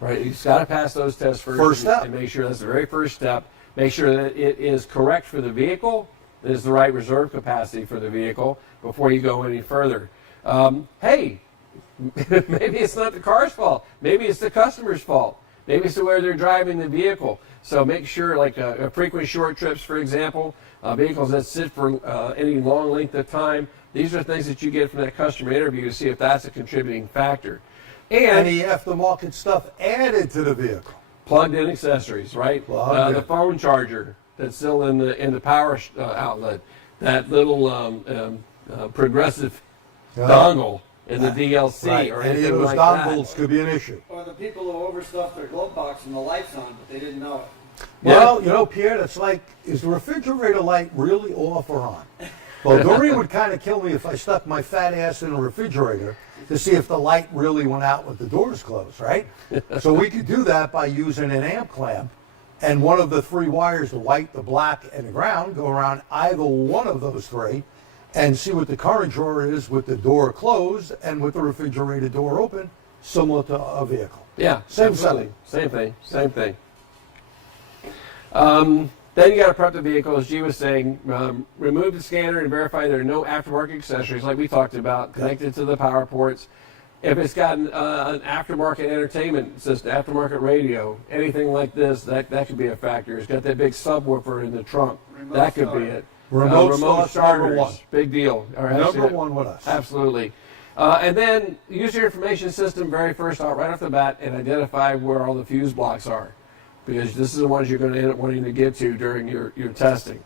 right? You just got to pass those tests first step. and make sure that's the very first step. Make sure that it is correct for the vehicle, that is the right reserve capacity for the vehicle before you go any further. Hey, maybe it's not the car's fault. Maybe it's the customer's fault. Maybe it's the way they're driving the vehicle. So make sure, like frequent short trips, for example, vehicles that sit for any long length of time, these are things that you get from that customer interview to see if that's a contributing factor. And any aftermarket stuff added to the vehicle. Plugged-in accessories, right? The phone charger that's still in the power outlet, that little progressive dongle in the DLC, right. or any anything of those like dongles that. could be an issue. Or the people who overstuffed their glove box and the lights on, but they didn't know it. Well, Pierre, that's like, is the refrigerator light really off or on? Well, Doreen would kind of kill me if I stuck my fat ass in a refrigerator to see if the light really went out with the doors closed, right? So we could do that by using an amp clamp, and one of the 3 wires, the white, the black, and the ground, go around either one of those 3 and see what the current draw is with the door closed and with the refrigerator door open, similar to a vehicle. Yeah, Same absolutely. Same thing. Then you got to prep the vehicle, as G was saying. Remove the scanner and verify there are no aftermarket accessories, like we talked about, connected to the power ports. If it's got an aftermarket entertainment system, aftermarket radio, anything like this, that could be a factor. It's got that big subwoofer in the trunk. That could be it. Remote starters, number 1. big deal. Number 1 with us. Absolutely. And then use your information system very first out, right off the bat, and identify where all the fuse blocks are, because this is the ones you're going to end up wanting to get to during your testing.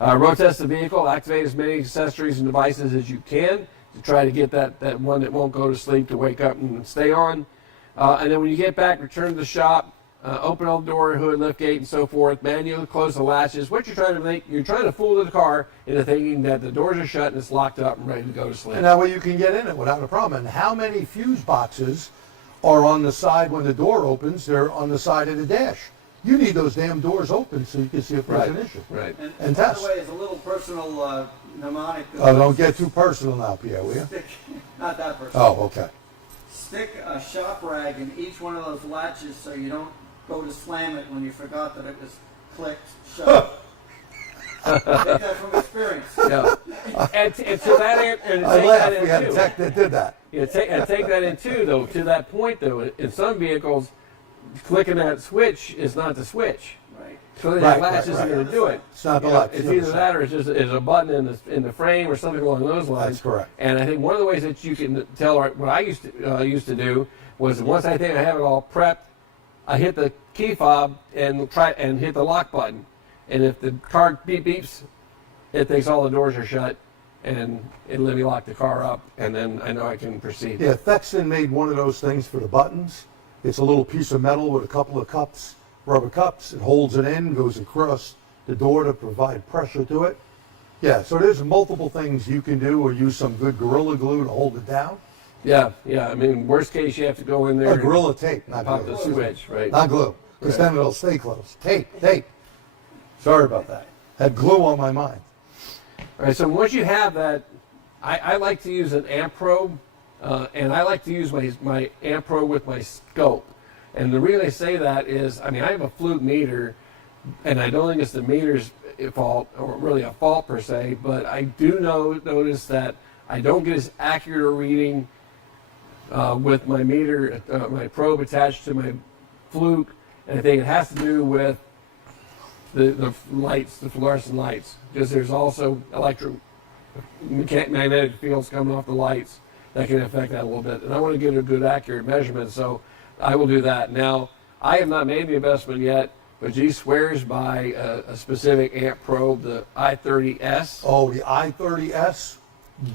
Road test the vehicle, activate as many accessories and devices as you can to try to get that one that won't go to sleep to wake up and stay on. And then when you get back, return to the shop, open all the door, hood, lift gate, and so forth, manually close the latches. What you're trying to fool the car into thinking that the doors are shut and it's locked up and ready to go to sleep. And that way you can get in it without a problem. And how many fuse boxes are on the side when the door opens? They're on the side of the dash. You need those damn doors open so you can see if there's an issue. Right. And by test. the way, as a little personal mnemonic. Don't get too personal now, Pierre, will you? Not that personal. Oh, okay. Stick a shop rag in each one of those latches so you don't go to slam it when you forgot that it was clicked shut. Take that from experience. Yeah. And to that end, and I take laughed. that We had a in tech that did that. too. Take that in too, though. To that point, though, in some vehicles, clicking that switch is not the switch. Right. So the Right, latch right, isn't right. going to do it. It's not the You know, latch. it's either that or it's just is a button in the frame or something along those lines. That's correct. And I think one of the ways that you can tell, what I used to do was, once I think I have it all prepped, I hit the key fob and hit the lock button. And if the car beeps, it thinks all the doors are shut, and it'll let me lock the car up, and then I know I can proceed. Yeah, Thexton made one of those things for the buttons. It's a little piece of metal with a couple of cups, rubber cups. It holds it in, goes across the door to provide pressure to it. Yeah, so there's multiple things you can do, or use some good Gorilla Glue to hold it down. Yeah, yeah. I mean, worst case, you have to go in there Or and Gorilla Tape, not pop glue. the switch, right? Not glue, because Right. then it'll stay closed. Tape. Sorry about that. Had glue on my mind. All right, so once you have that, I like to use an amp probe, and I like to use my amp probe with my scope. And the reason I say that is, I mean, I have a fluke meter, and I don't think it's the meter's fault, or really a fault per se, but I do notice that I don't get as accurate a reading with my meter, my probe attached to my fluke, and I think it has to do with the lights, the fluorescent lights, because there's also magnetic fields coming off the lights that can affect that a little bit. And I want to get a good accurate measurement, so I will do that. Now, I have not made the investment yet, but G swears by a specific amp probe, the I30S. Oh, the I30S,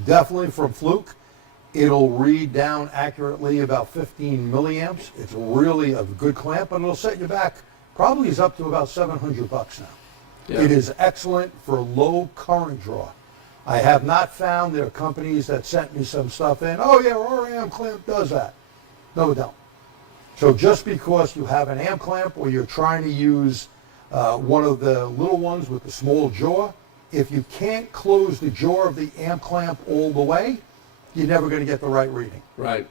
definitely from Fluke. It'll read down accurately about 15 milliamps. It's really a good clamp, and it'll set you back. Probably is up to about $700 now. Yeah. It is excellent for low current draw. I have not found there are companies that sent me some stuff in. Oh yeah, our amp clamp does that. No, it don't. So just because you have an amp clamp or you're trying to use one of the little ones with the small jaw, if you can't close the jaw of the amp clamp all the way, you're never going to get the right reading. Right.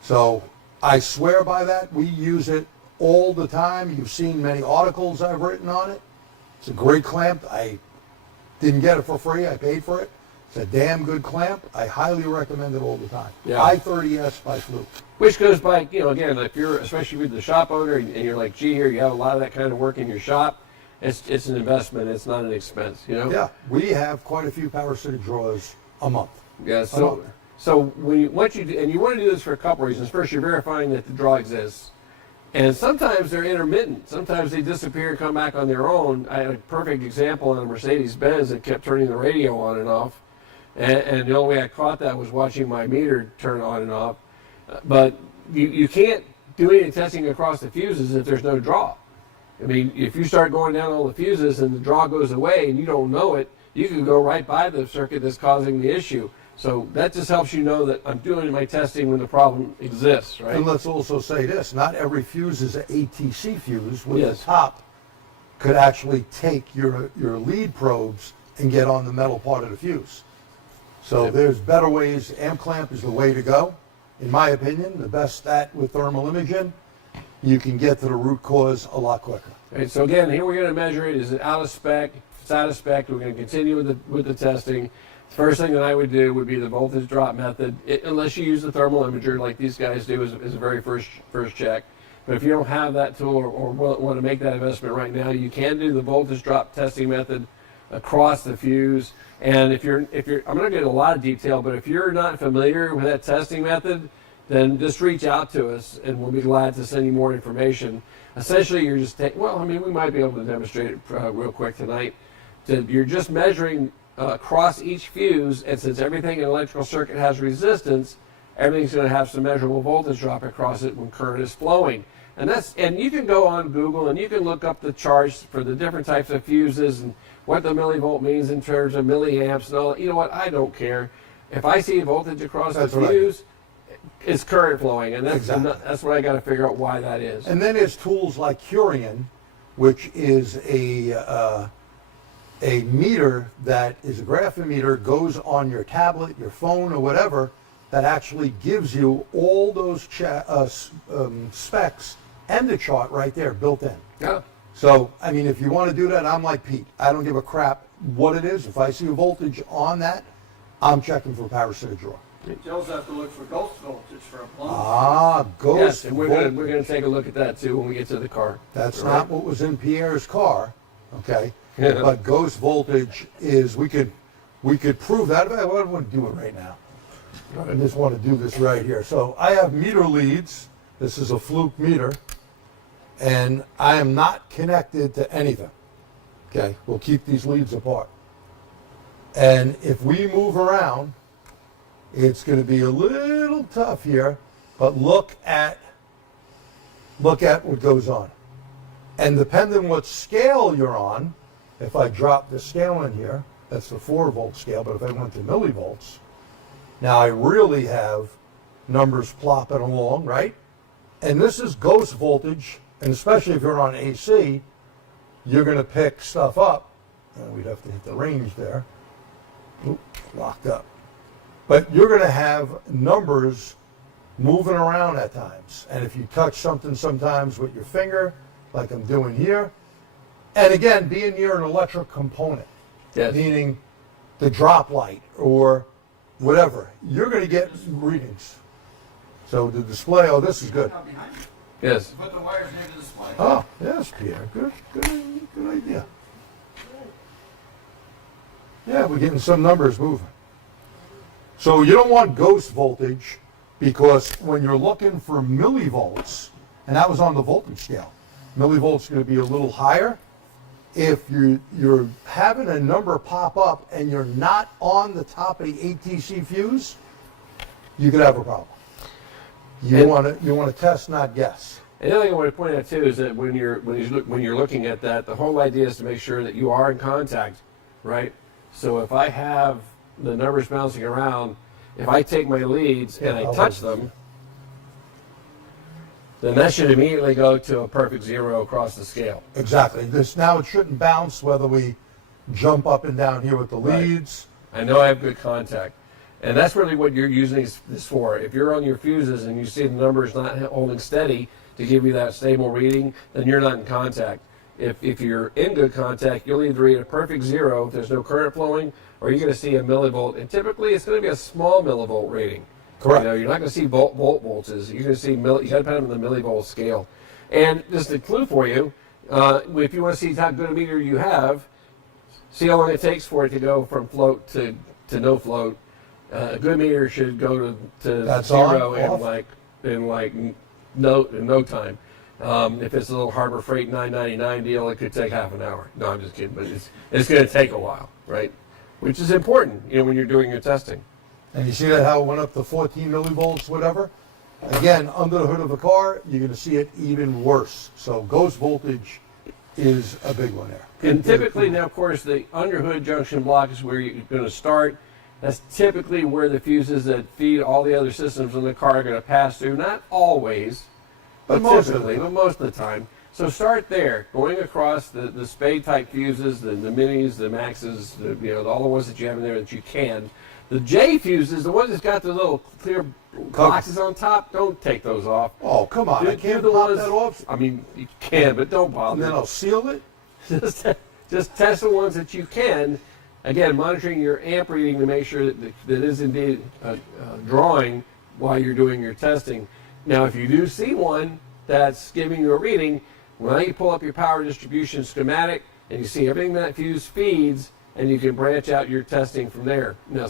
So I swear by that. We use it all the time. You've seen many articles I've written on it. It's a great clamp. I didn't get it for free. I paid for it. It's a damn good clamp. I highly recommend it all the time. Yeah. I30S by Fluke. Which goes by, again, if you're, especially with the shop owner, and you're like, gee, here, you have a lot of that kind of work in your shop, it's an investment. It's not an expense, Yeah, we have quite a few parasitic drawers a month. Yeah, so once you do, and you want to do this for a couple reasons. First, you're verifying that the draw exists. And sometimes they're intermittent. Sometimes they disappear and come back on their own. I had a perfect example on a Mercedes-Benz that kept turning the radio on and off. And the only way I caught that was watching my meter turn on and off. But you can't do any testing across the fuses if there's no draw. I mean, if you start going down all the fuses and the draw goes away and you don't know it, you can go right by the circuit that's causing the issue. So that just helps you know that I'm doing my testing when the problem exists, right? And let's also say this, not every fuse is an ATC fuse with Yes. the top could actually take your lead probes and get on the metal part of the fuse. So Yep. there's better ways. Amp clamp is the way to go. In my opinion, the best stat with thermal imaging, you can get to the root cause a lot quicker. Right, so again, here we're going to measure it. Is it out of spec? If it's out of spec, we're going to continue with the testing. The first thing that I would do would be the voltage drop method, unless you use the thermal imager like these guys do is a very first check. But if you don't have that tool or want to make that investment right now, you can do the voltage drop testing method across the fuse. And if you're, I'm going to get a lot of detail, but if you're not familiar with that testing method, then just reach out to us and we'll be glad to send you more information. Essentially, you're just we might be able to demonstrate it real quick tonight. You're just measuring across each fuse, and since everything in an electrical circuit has resistance, everything's going to have some measurable voltage drop across it when current is flowing. And you can go on Google and you can look up the charts for the different types of fuses and what the millivolt means in terms of milliamps and all. You know what? I don't care. If I see voltage across the fuse, it's current flowing, and that's what I got to figure out why that is. And then there's tools like Curian, which is a meter that is a graphometer, goes on your tablet, your phone, or whatever, that actually gives you all those specs and the chart right there built in. Yeah. So, I mean, if you want to do that, I'm like Pete. I don't give a crap what it is. If I see a voltage on that, I'm checking for parasitic draw. You also have to look for ghost voltage for a plumb. Ah, ghost Yes, and we're voltage. going to take a look at that too when we get to the car. That's All not right? what was in Pierre's car, okay? But ghost voltage is, we could prove that. I don't want to do it right now. I just want to do this right here. So I have meter leads. This is a Fluke meter. And I am not connected to anything. Okay, we'll keep these leads apart. And if we move around, it's going to be a little tough here, but look at what goes on. And depending on what scale you're on, if I drop the scale in here, that's the 4-volt scale, but if I went to millivolts, now I really have numbers plopping along, right? And this is ghost voltage, and especially if you're on AC, you're going to pick stuff up. And we'd have to hit the range there. Oop, locked up. But you're going to have numbers moving around at times. And if you touch something sometimes with your finger, like I'm doing here, and again, being near an electric component, Yes. meaning the drop light or whatever, you're going to get readings. So the display, oh, this is good. Now behind you. Yes. Put the wires near the display. Oh, yes, Pierre. Good idea. Yeah, we're getting some numbers moving. So you don't want ghost voltage because when you're looking for millivolts, and that was on the voltage scale, millivolts going to be a little higher. If you're having a number pop up and you're not on the top of the ATC fuse, you could have a problem. You want to test, not guess. Another thing I want to point out too is that when you're looking at that, the whole idea is to make sure that you are in contact, right? So if I have the numbers bouncing around, if I take my leads and I touch them, then that should immediately go to a perfect 0 across the scale. Exactly. Now it shouldn't bounce whether we jump up and down here with the Right. leads. I know I have good contact. And that's really what you're using this for. If you're on your fuses and you see the numbers not holding steady to give you that stable reading, then you're not in contact. If you're in good contact, you'll either read a perfect 0 if there's no current flowing, or you're going to see a millivolt. And typically it's going to be a small millivolt rating. Correct. You know, you're not going to see voltages. You're going to see you got to put them in the millivolt scale. And just a clue for you, if you want to see how good a meter you have, see how long it takes for it to go from float to no float. A good meter should go to That's 0 on, in no time. If it's a little Harbor Freight $9.99 deal, it could take half an hour. No, I'm just kidding, but it's going to take a while, right? Which is important, when you're doing your testing. And you see that how it went up to 14 millivolts, whatever? Again, under the hood of a car, you're going to see it even worse. So ghost voltage is a big one there. And typically now, of course, the underhood junction block is where you're going to start. That's typically where the fuses that feed all the other systems in the car are going to pass through. Not always, but most of the time. So start there, going across the spade type fuses, the minis, the maxes, all the ones that you have in there that you can. The J fuses, the ones that's got the little clear boxes on top, don't take those off. Oh, come on. I can't pop that off. I mean, you can, but don't bother. And then I'll seal it? Just test the ones that you can. Again, monitoring your amp reading to make sure that that is indeed drawing while you're doing your testing. Now, if you do see one that's giving you a reading, well, you pull up your power distribution schematic and you see everything that fuse feeds, and you can branch out your testing from there. Now,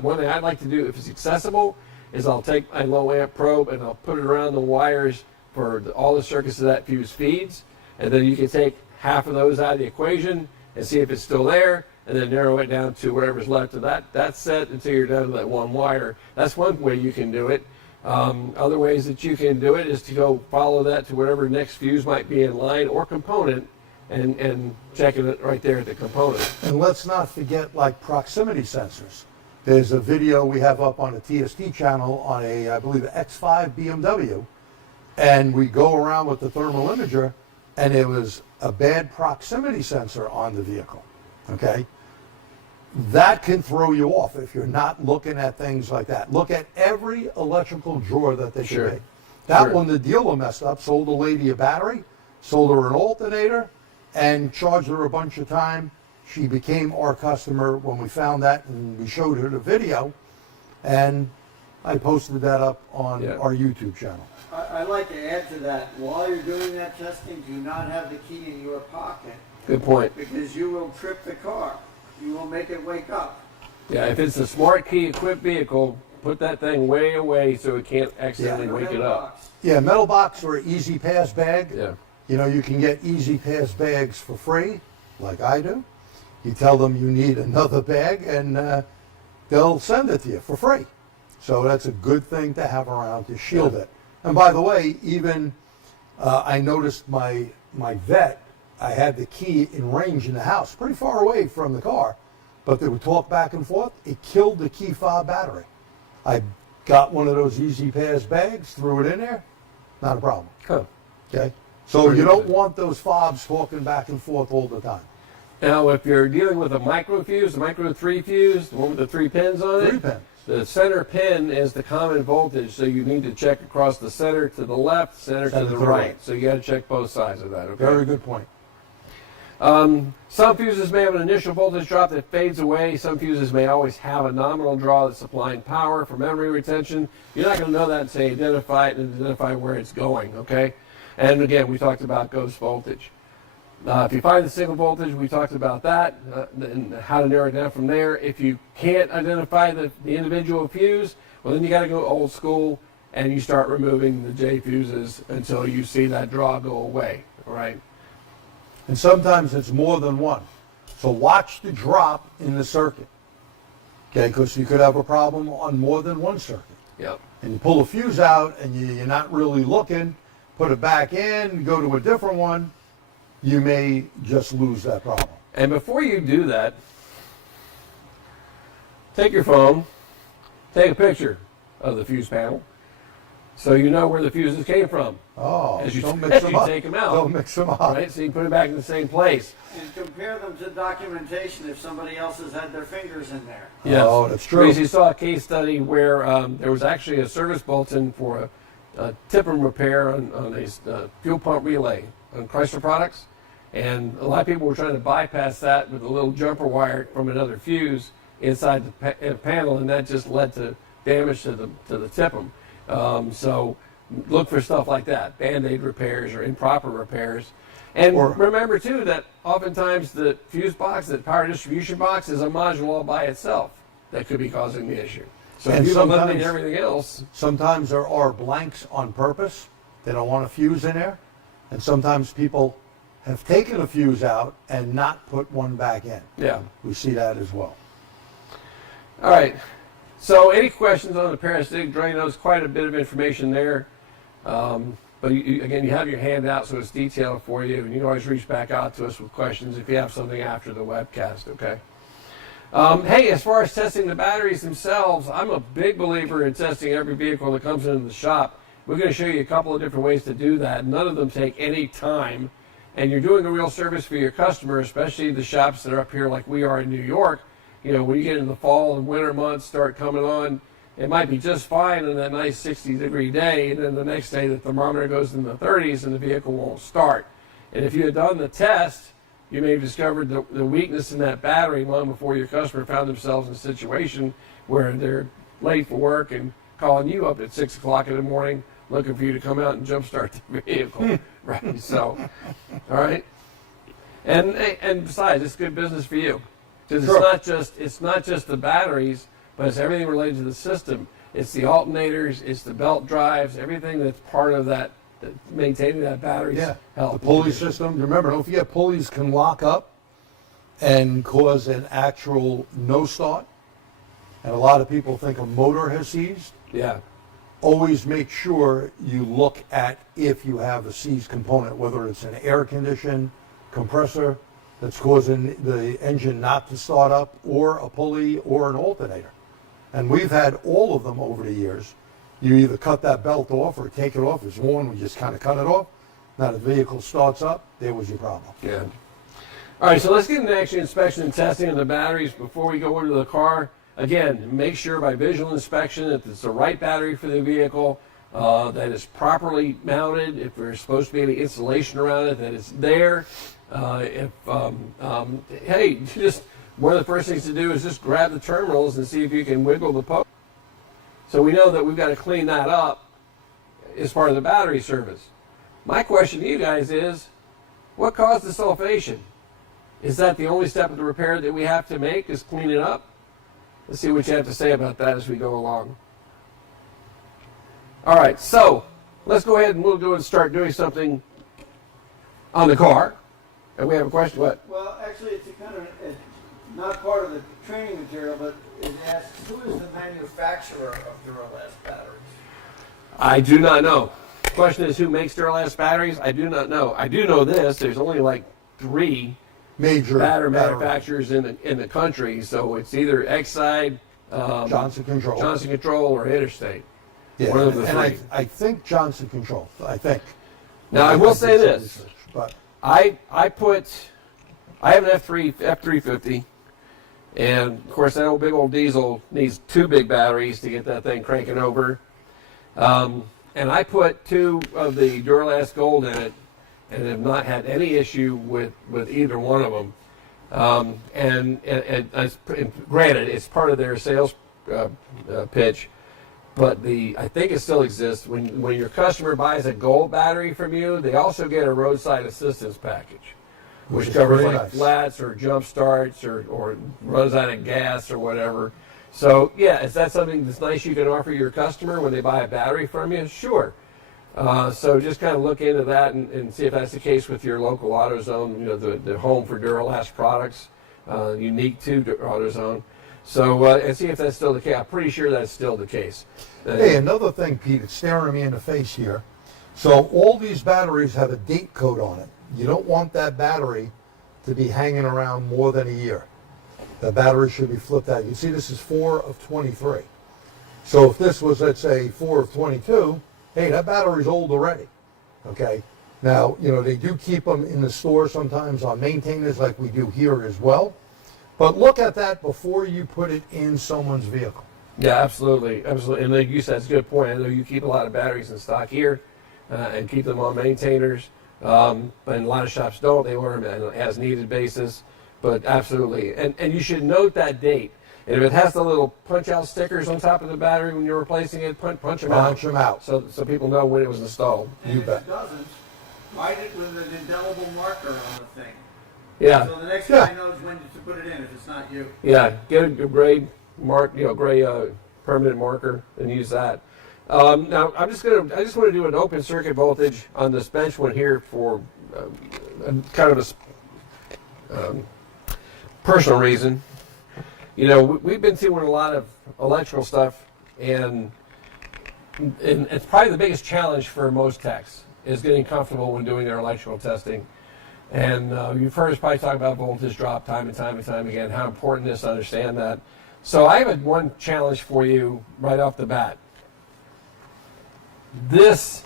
one thing I'd like to do, if it's accessible, is I'll take my low amp probe and I'll put it around the wires for all the circuits that fuse feeds, and then you can take half of those out of the equation and see if it's still there, and then narrow it down to whatever's left of that set until you're down to that one wire. That's one way you can do it. Other ways that you can do it is to go follow that to whatever next fuse might be in line or component, and checking it right there at the component. And let's not forget like proximity sensors. There's a video we have up on the TST channel on I believe, X5 BMW, and we go around with the thermal imager, and it was a bad proximity sensor on the vehicle, okay? That can throw you off if you're not looking at things like that. Look at every electrical drawer that they can make. That one, the dealer messed up, sold a lady a battery, sold her an alternator, and charged her a bunch of time. She became our customer when we found that, and we showed her the video, and I posted that up on our YouTube channel. I'd like to add to that, while you're doing that testing, do not have the key in your pocket. Good point. Because you will trip the car. You will make it wake up. Yeah, if it's a smart key equipped vehicle, put that thing way away so it can't accidentally wake it up. Yeah, metal box or easy pass bag. Yeah. You can get easy pass bags for free, like I do. You tell them you need another bag, and they'll send it to you for free. So that's a good thing to have around to shield it. And by the way, even I noticed my vet I had the key in range in the house, pretty far away from the car, but they would talk back and forth. It killed the key fob battery. I got one of those Easy Pass bags, threw it in there, not a problem. Huh. Okay? So you don't want those fobs talking back and forth all the time. Now, if you're dealing with a micro fuse, a micro 3 fuse, the one with the 3 pins on it, 3 pins. the center pin is the common voltage, so you need to check across the center to the left, center to the right. So you got to check both sides of that. Okay. Very good point. Some fuses may have an initial voltage drop that fades away. Some fuses may always have a nominal draw that's supplying power for memory retention. You're not going to know that until you identify it and identify where it's going, okay? And again, we talked about ghost voltage. If you find the single voltage, we talked about that and how to narrow it down from there. If you can't identify the individual fuse, well, then you got to go old school and you start removing the J fuses until you see that draw go away, all right? And sometimes it's more than one. So watch the drop in the circuit. Okay, because you could have a problem on more than one circuit. Yep. And you pull a fuse out and you're not really looking, put it back in, go to a different one, you may just lose that problem. And before you do that, take your phone, take a picture of the fuse panel so you know where the fuses came from. Oh, As you, don't mix them up. take them out. Don't mix them up. Right? So you put it back in the same place. And compare them to documentation if somebody else has had their fingers in there. Yes. Oh, that's true. We saw a case study where there was actually a service bulletin for a tip and repair on a fuel pump relay on Chrysler products. And a lot of people were trying to bypass that with a little jumper wire from another fuse inside the panel, and that just led to damage to the TIPM. So look for stuff like that, Band-Aid repairs or improper repairs. And remember, too, that oftentimes the fuse box, the power distribution box, is a module all by itself that could be causing the issue. So if you eliminate everything else. Sometimes there are blanks on purpose. They don't want a fuse in there. And sometimes people have taken a fuse out and not put one back in. Yeah. We see that as well. All right. So any questions on the parasitic drain? There's quite a bit of information there. But again, you have your handout, so it's detailed for you. And you can always reach back out to us with questions if you have something after the webcast, okay? Hey, as far as testing the batteries themselves, I'm a big believer in testing every vehicle that comes into the shop. We're going to show you a couple of different ways to do that. None of them take any time. And you're doing a real service for your customer, especially the shops that are up here like we are in New York. You know, when you get in the fall and winter months start coming on, it might be just fine on that nice 60-degree day, and then the next day the thermometer goes in the 30s and the vehicle won't start. And if you had done the test, you may have discovered the weakness in that battery long before your customer found themselves in a situation where they're late for work and calling you up at 6 o'clock in the morning looking for you to come out and jumpstart the vehicle. Right? So, all right. And besides, it's good business for you. Because it's not just the batteries, but it's everything related to the system. It's the alternators, it's the belt drives, everything that's part of that maintaining that battery's health. The pulley system. Remember, don't forget, pulleys can lock up and cause an actual no start. And a lot of people think a motor has seized. Yeah. Always make sure you look at if you have a seized component, whether it's an air condition compressor that's causing the engine not to start up, or a pulley or an alternator. And we've had all of them over the years. You either cut that belt off or take it off. It's worn, we just kind of cut it off. Now the vehicle starts up, there was your problem. Yeah. All right, so let's get into actual inspection and testing of the batteries before we go into the car. Again, make sure by visual inspection that it's the right battery for the vehicle, that it's properly mounted, if there's supposed to be any insulation around it, that it's there. Hey, just one of the first things to do is just grab the terminals and see if you can wiggle the post. So we know that we've got to clean that up as part of the battery service. My question to you guys is, what caused the sulfation? Is that the only step of the repair that we have to make, is clean it up? Let's see what you have to say about that as we go along. All right, so let's go ahead and we'll go and start doing something on the car. And we have a question, what? Well, actually, it's not part of the training material, but it asks, who is the manufacturer of Duralast batteries? I do not know. The question is, who makes Duralast batteries? I do not know. I do know this. There's only like 3 Major battery battery. manufacturers in the country. So it's either Exide, Johnson Control. Johnson Control, or Interstate. Yeah, One of the and three. I think Johnson Control. I think. Now I will say did some this: research, but I have an F350, and of course that old big old diesel needs 2 big batteries to get that thing cranking over. And I put 2 of the Duralast Gold in it, and have not had any issue with either one of them. And granted, it's part of their sales pitch, but I think it still exists. When your customer buys a gold battery from you, they also get a roadside assistance package, which is covers pretty like nice. flats or jump starts or runs out of gas or whatever. So yeah, is that something that's nice you can offer your customer when they buy a battery from you? Sure. So just kind of look into that and see if that's the case with your local AutoZone, the home for Duralast products, unique to AutoZone. So and see if that's still the case. I'm pretty sure that's still the case. hey, another thing, Pete, it's staring me in the face here. So all these batteries have a date code on it. You don't want that battery to be hanging around more than a year. The battery should be flipped out. You see, this is 4 of 23. So if this was, let's say, 4 of 22, hey, that battery's old already. Okay. Now, they do keep them in the store sometimes on maintainers like we do here as well. But look at that before you put it in someone's vehicle. Yeah, absolutely. And like you said, it's a good point. I know you keep a lot of batteries in stock here and keep them on maintainers. But a lot of shops don't. They order them on an as-needed basis. But absolutely. And you should note that date. And if it has the little punch-out stickers on top of the battery when you're replacing it, punch them out. Punch them out. So people know when it was installed. And You if bet. it doesn't, write it with an indelible marker on the thing. Yeah. So the next Yeah. guy knows when to put it in if it's not you. Yeah, get a gray permanent marker and use that. Now I just want to do an open circuit voltage on this bench one here for kind of a personal reason. We've been doing a lot of electrical stuff, and it's probably the biggest challenge for most techs is getting comfortable when doing their electrical testing. And you've heard us probably talk about voltage drop time and time again, how important it is to understand that. So I have one challenge for you right off the bat. This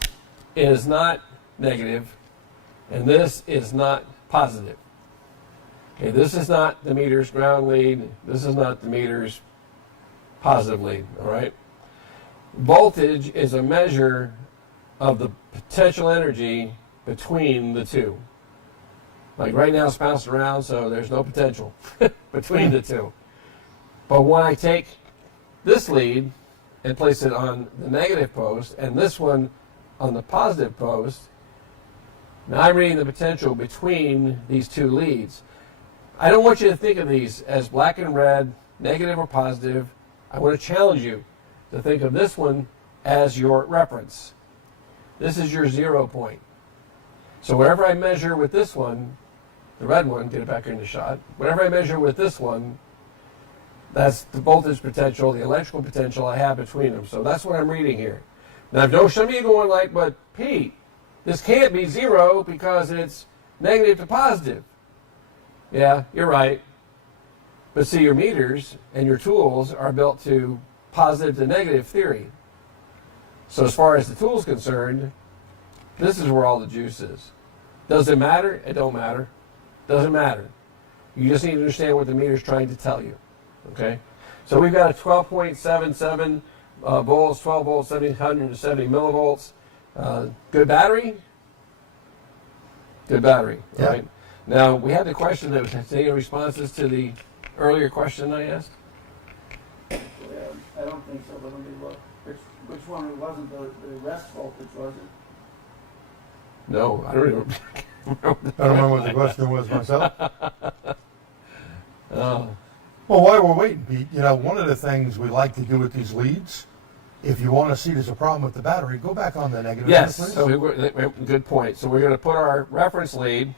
is not negative, and this is not positive. Okay, this is not the meter's ground lead. This is not the meter's positive lead, all right? Voltage is a measure of the potential energy between the two. Like right now it's bouncing around, so there's no potential between the two. But when I take this lead and place it on the negative post and this one on the positive post, now I'm reading the potential between these two leads. I don't want you to think of these as black and red, negative or positive. I want to challenge you to think of this one as your reference. This is your 0 point. So whatever I measure with this one, the red one, get it back in the shot, whatever I measure with this one, that's the voltage potential, the electrical potential I have between them. So that's what I'm reading here. Now, if some of you going like, but Pete, this can't be 0 because it's negative to positive. Yeah, you're right. But see, your meters and your tools are built to positive to negative theory. So as far as the tool's concerned, this is where all the juice is. Does it matter? It don't matter. Doesn't matter. You just need to understand what the meter's trying to tell you. Okay? So we've got a 12.77 volts, 12 volts, 770 millivolts. Good battery? Good battery, Yeah. right? Now, we had the question that was any responses to the earlier question I asked? I don't think so, but let me look. Which one? It wasn't the rest voltage, was it? No, I don't even I don't remember what the question was myself. Oh. Well, while we're waiting, Pete, one of the things we like to do with these leads, if you want to see there's a problem with the battery, go back on the negative. Yes, please. so good point. So we're going to put our reference lead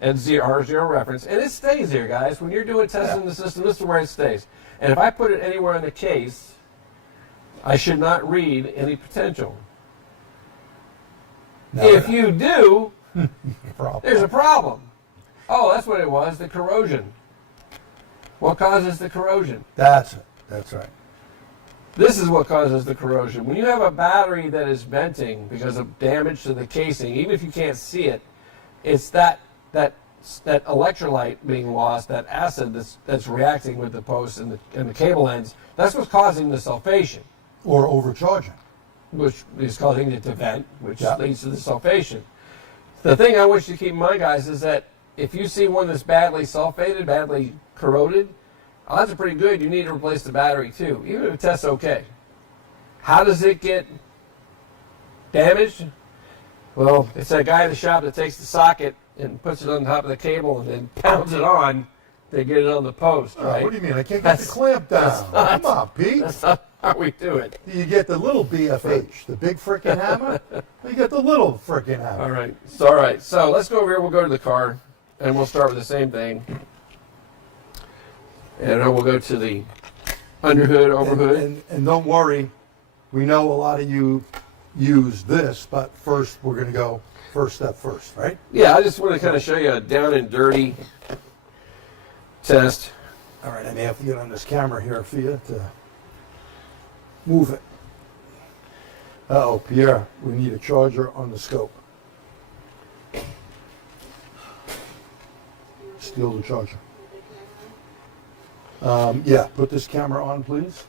at our 0 reference, and it stays there, guys. When you're doing testing Yeah. the system, this is where it stays. And if I put it anywhere in the case, I should not read any potential. No, If you do, problem. there's a problem. Oh, that's what it was, the corrosion. What causes the corrosion? That's it. That's right. This is what causes the corrosion. When you have a battery that is venting because of damage to the casing, even if you can't see it, it's that electrolyte being lost, that acid that's reacting with the posts and the cable ends. That's what's causing the sulfation. Or overcharging. Which is causing it to vent, which leads to the sulfation. The thing I want you to keep in mind, guys, is that if you see one that's badly sulfated, badly corroded, odds are pretty good you need to replace the battery too, even if it tests okay. How does it get damaged? Well, it's that guy in the shop that takes the socket and puts it on top of the cable and then pounds it on to get it on the post, right? What do you mean? I can't get the clamp down. Come on, Pete. That's not how we do it. You get the little BFH, the big frickin' hammer. You get the little frickin' hammer. All right. So let's go over here. We'll go to the car, and we'll start with the same thing. And then we'll go to the underhood, overhood. And don't worry, we know a lot of you use this, but first we're going to go first step first, right? Yeah, I just want to kind of show you a down and dirty test. All right, I may have to get on this camera here for you to move it. Uh-oh, Pierre, we need a charger on the scope. Steal the charger. Yeah, put this camera on, please.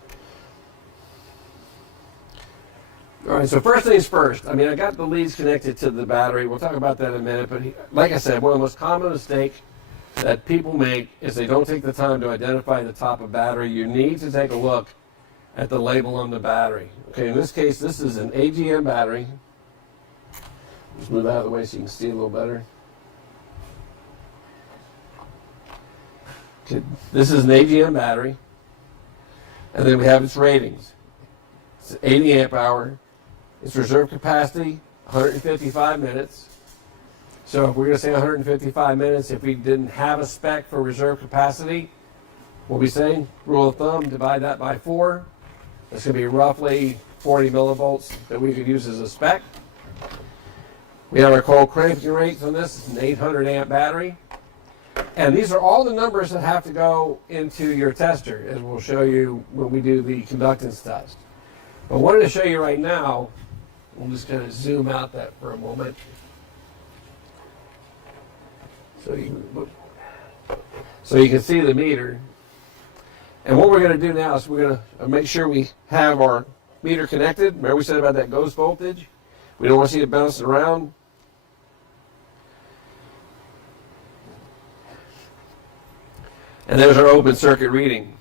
All right, so first things first. I mean, I got the leads connected to the battery. We'll talk about that in a minute. But like I said, one of the most common mistakes that people make is they don't take the time to identify the top of battery. You need to take a look at the label on the battery. Okay, in this case, this is an AGM battery. Just move out of the way so you can see a little better. Okay, this is an AGM battery. And then we have its ratings. It's 80 amp hour. Its reserve capacity, 155 minutes. So if we're going to say 155 minutes, if we didn't have a spec for reserve capacity, we'll be saying, rule of thumb, divide that by 4. That's going to be roughly 40 millivolts that we could use as a spec. We have our cold cranking rates on this. It's an 800 amp battery. And these are all the numbers that have to go into your tester, as we'll show you when we do the conductance test. But I wanted to show you right now, we'll just kind of zoom out that for a moment. So you can see the meter. And what we're going to do now is we're going to make sure we have our meter connected. Remember we said about that ghost voltage? We don't want to see it bouncing around. And there's our open circuit reading.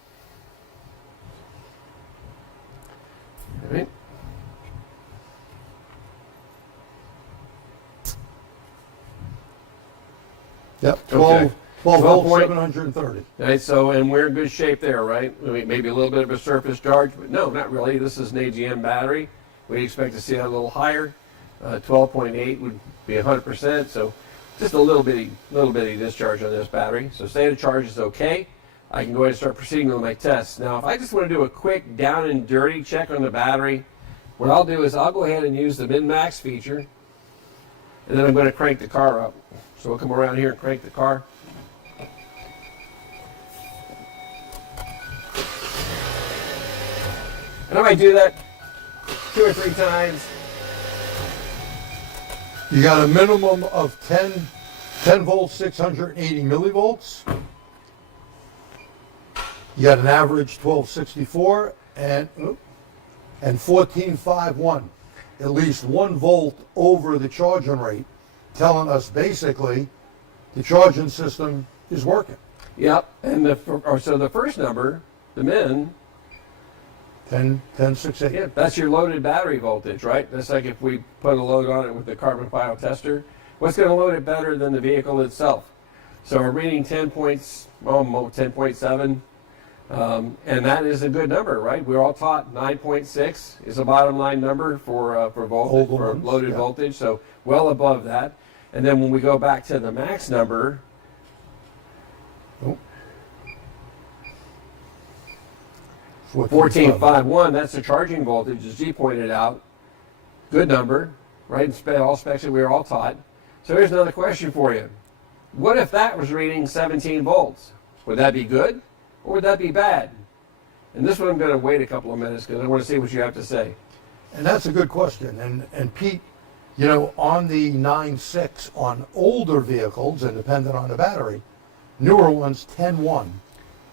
All right. Yep, 12 Okay. 12 volts, point. 730. Right, so, and we're in good shape there, right? I mean, maybe a little bit of a surface charge, but no, not really. This is an AGM battery. We expect to see that a little higher. 12.8 would be 100%, so just a little bitty discharge on this battery. So state of charge is okay. I can go ahead and start proceeding with my tests. Now, if I just want to do a quick down and dirty check on the battery, what I'll do is I'll go ahead and use the min-max feature, and then I'm going to crank the car up. So we'll come around here and crank the car. And I might do that 2 or 3 times. You got a minimum of 10 volts, 680 millivolts. You got an average 1264 and 1451. At least 1 volt over the charging rate, telling us basically the charging system is working. Yep, and so the first number, the min, 10.68. yeah, that's your loaded battery voltage, right? That's like if we put a load on it with the carbon file tester. What's going to load it better than the vehicle itself? So we're reading 10.7, and that is a good number, right? We're all taught 9.6 is a bottom line number for voltage, for loaded voltage, so well above that. And then when we go back to the max number, 14.51, that's the charging voltage, as G pointed out. Good number, right? All specs that we were all taught. So here's another question for you. What if that was reading 17 volts? Would that be good or would that be bad? And this one I'm going to wait a couple of minutes because I want to see what you have to say. And that's a good question. And Pete, you know, on the 9.6 on older vehicles and dependent on the battery, newer ones 10.1.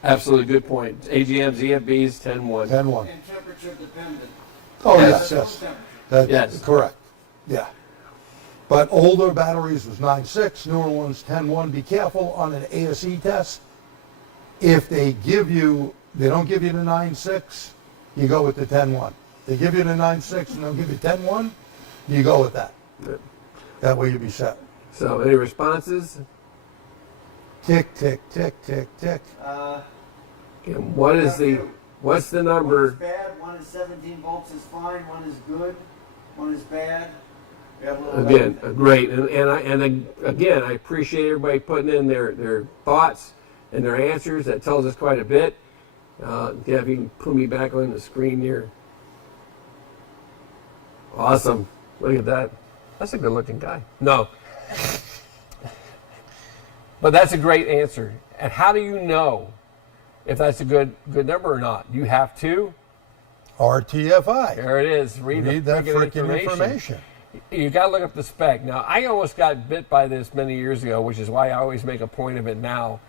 Absolutely good point. AGMs, EFBs, 10.1. 10.1. And temperature dependent. Oh, Yes. yes. That's Yes. correct. Yeah. But older batteries was 9.6, newer ones 10.1. Be careful on an ASE test. If they don't give you the 9.6, you go with the 10.1. They give you the 9.6 and they'll give you 10.1, you go with that. Good. That way you'll be set. So any responses? Tick, tick, tick, tick, tick. And what's the One is number? bad, one is 17 volts is fine, one is good, one is bad. We have a little Again, everything. great. Again, I appreciate everybody putting in their thoughts and their answers. That tells us quite a bit. Yeah, if you can put me back on the screen here. Awesome. Look at that. That's a good looking guy. No. But that's a great answer. And how do you know if that's a good number or not? You have to. RTFI. There it is. Read the that freaking freaking information. You got to look up the spec. Now, I almost got bit by this many years ago, which is why I always make a point of it now.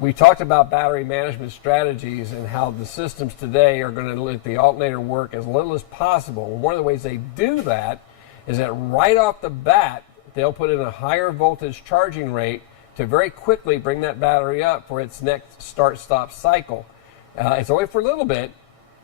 We talked about battery management strategies and how the systems today are going to let the alternator work as little as possible. And one of the ways they do that is that right off the bat, they'll put in a higher voltage charging rate to very quickly bring that battery up for its next start-stop cycle. It's only for a little bit,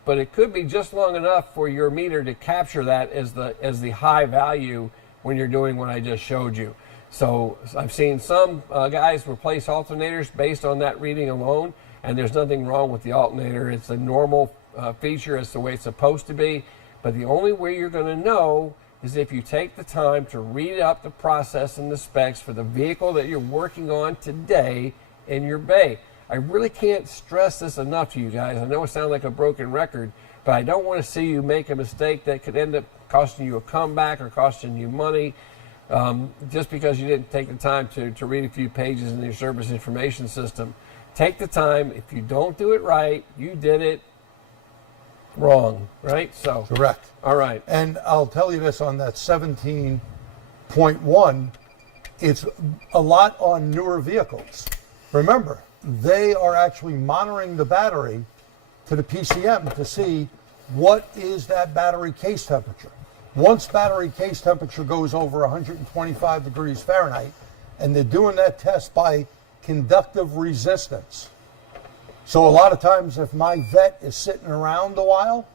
but it could be just long enough for your meter to capture that as the high value when you're doing what I just showed you. So I've seen some guys replace alternators based on that reading alone, and there's nothing wrong with the alternator. It's a normal feature. It's the way it's supposed to be. But the only way you're going to know is if you take the time to read up the process and the specs for the vehicle that you're working on today in your bay. I really can't stress this enough to you guys. I know it sounds like a broken record, but I don't want to see you make a mistake that could end up costing you a comeback or costing you money just because you didn't take the time to read a few pages in your service information system. Take the time. If you don't do it right, you did it wrong, right? So Correct. All right. And I'll tell you this on that 17.1, it's a lot on newer vehicles. Remember, they are actually monitoring the battery to the PCM to see what is that battery case temperature. Once battery case temperature goes over 125 degrees Fahrenheit, and they're doing that test by conductive resistance. So a lot of times if my vet is sitting around a while,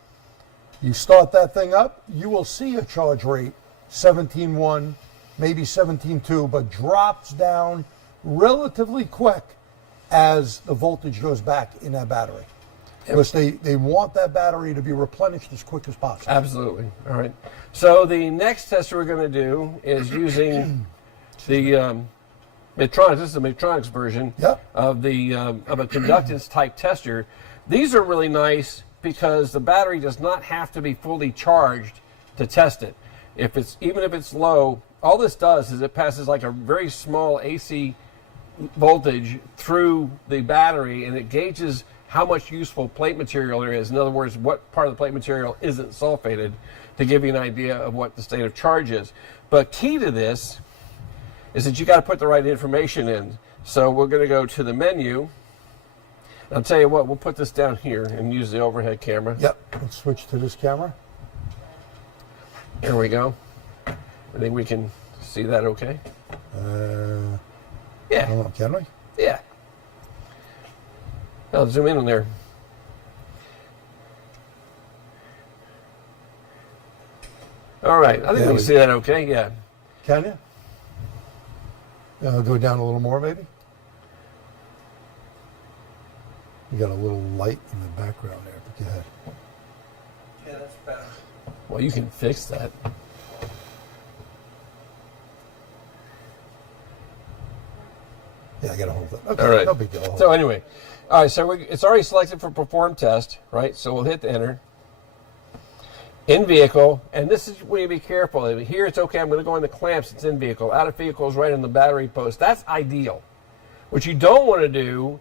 you start that thing up, you will see a charge rate 17.1, maybe 17.2, but drops down relatively quick as the voltage goes back in that battery. Because they want that battery to be replenished as quick as possible. Absolutely. All right. So the next test we're going to do is using the Medtronics. This is a Medtronics version of a conductance type tester. These are really nice because the battery does not have to be fully charged to test it. Even if it's low, all this does is it passes like a very small AC voltage through the battery, and it gauges how much useful plate material there is. In other words, what part of the plate material isn't sulfated, to give you an idea of what the state of charge is. But key to this is that you got to put the right information in. So we're going to go to the menu. I'll tell you what, we'll put this down here and use the overhead camera. Yep. Let's switch to this camera. There we go. I think we can see that okay. I Yeah. don't know, can we? Yeah. I'll zoom in on there. All right. I think we can see that okay. Yeah. Can you? Go down a little more, maybe? You got a little light in the background there, but go ahead. Yeah, that's better. Well, you can fix that. Yeah, I got to hold it. Okay, All right. no big deal. So anyway, all right. So it's already selected for perform test, right? So we'll hit the enter. In vehicle, and this is where you be careful. Here it's okay, I'm going to go in the clamps, it's in vehicle. Out of vehicle is right on the battery post. That's ideal. What you don't want to do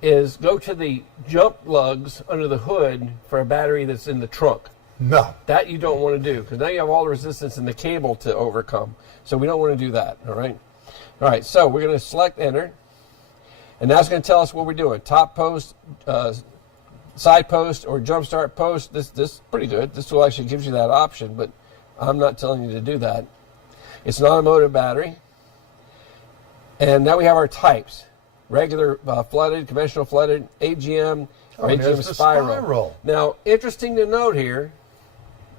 is go to the jump lugs under the hood for a battery that's in the trunk. No. That you don't want to do, because now you have all the resistance in the cable to overcome. So we don't want to do that, all right? All right, so we're going to select enter, and now it's going to tell us what we're doing. Top post, side post, or jump start post. This is pretty good. This tool actually gives you that option, but I'm not telling you to do that. It's an automotive battery. And now we have our types. Regular flooded, conventional flooded, AGM, or AGM spiral. Now, interesting to note here,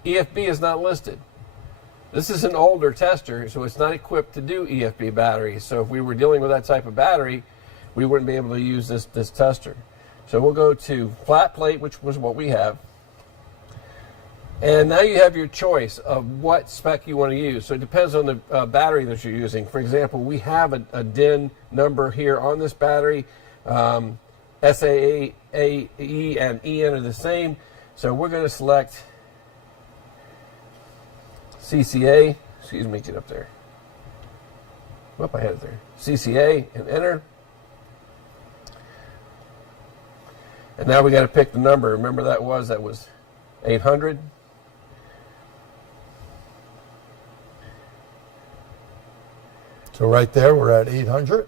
EFB is not listed. This is an older tester, so it's not equipped to do EFB batteries. So if we were dealing with that type of battery, we wouldn't be able to use this tester. So we'll go to flat plate, which was what we have. And now you have your choice of what spec you want to use. So it depends on the battery that you're using. For example, we have a DIN number here on this battery. SAE and EN are the same. So we're going to select CCA. Excuse me, get up there. Whoop, I had it there. CCA and enter. And now we got to pick the number. Remember that was 800. So right there, we're at 800.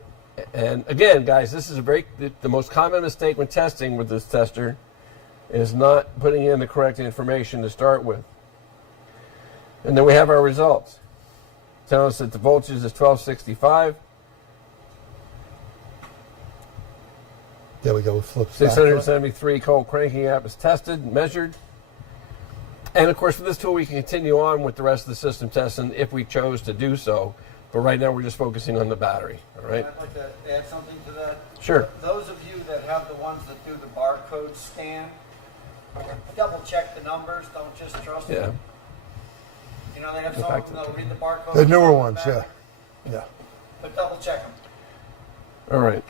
And again, guys, this is the most common mistake when testing with this tester is not putting in the correct information to start with. And then we have our results. Tell us that the voltage is 1265. There we go. It flips 673 cold cranking amp is tested, measured. And of course, with this tool, we can continue on with the rest of the system testing if we chose to do so. But right now, we're just focusing on the battery. All right. I'd like to add something to that. Sure. Those of you that have the ones that do the barcode scan, double check the numbers. Don't just trust them. You know, they have some of them that'll read the barcode. The newer ones, yeah. Yeah. But double check them. All right.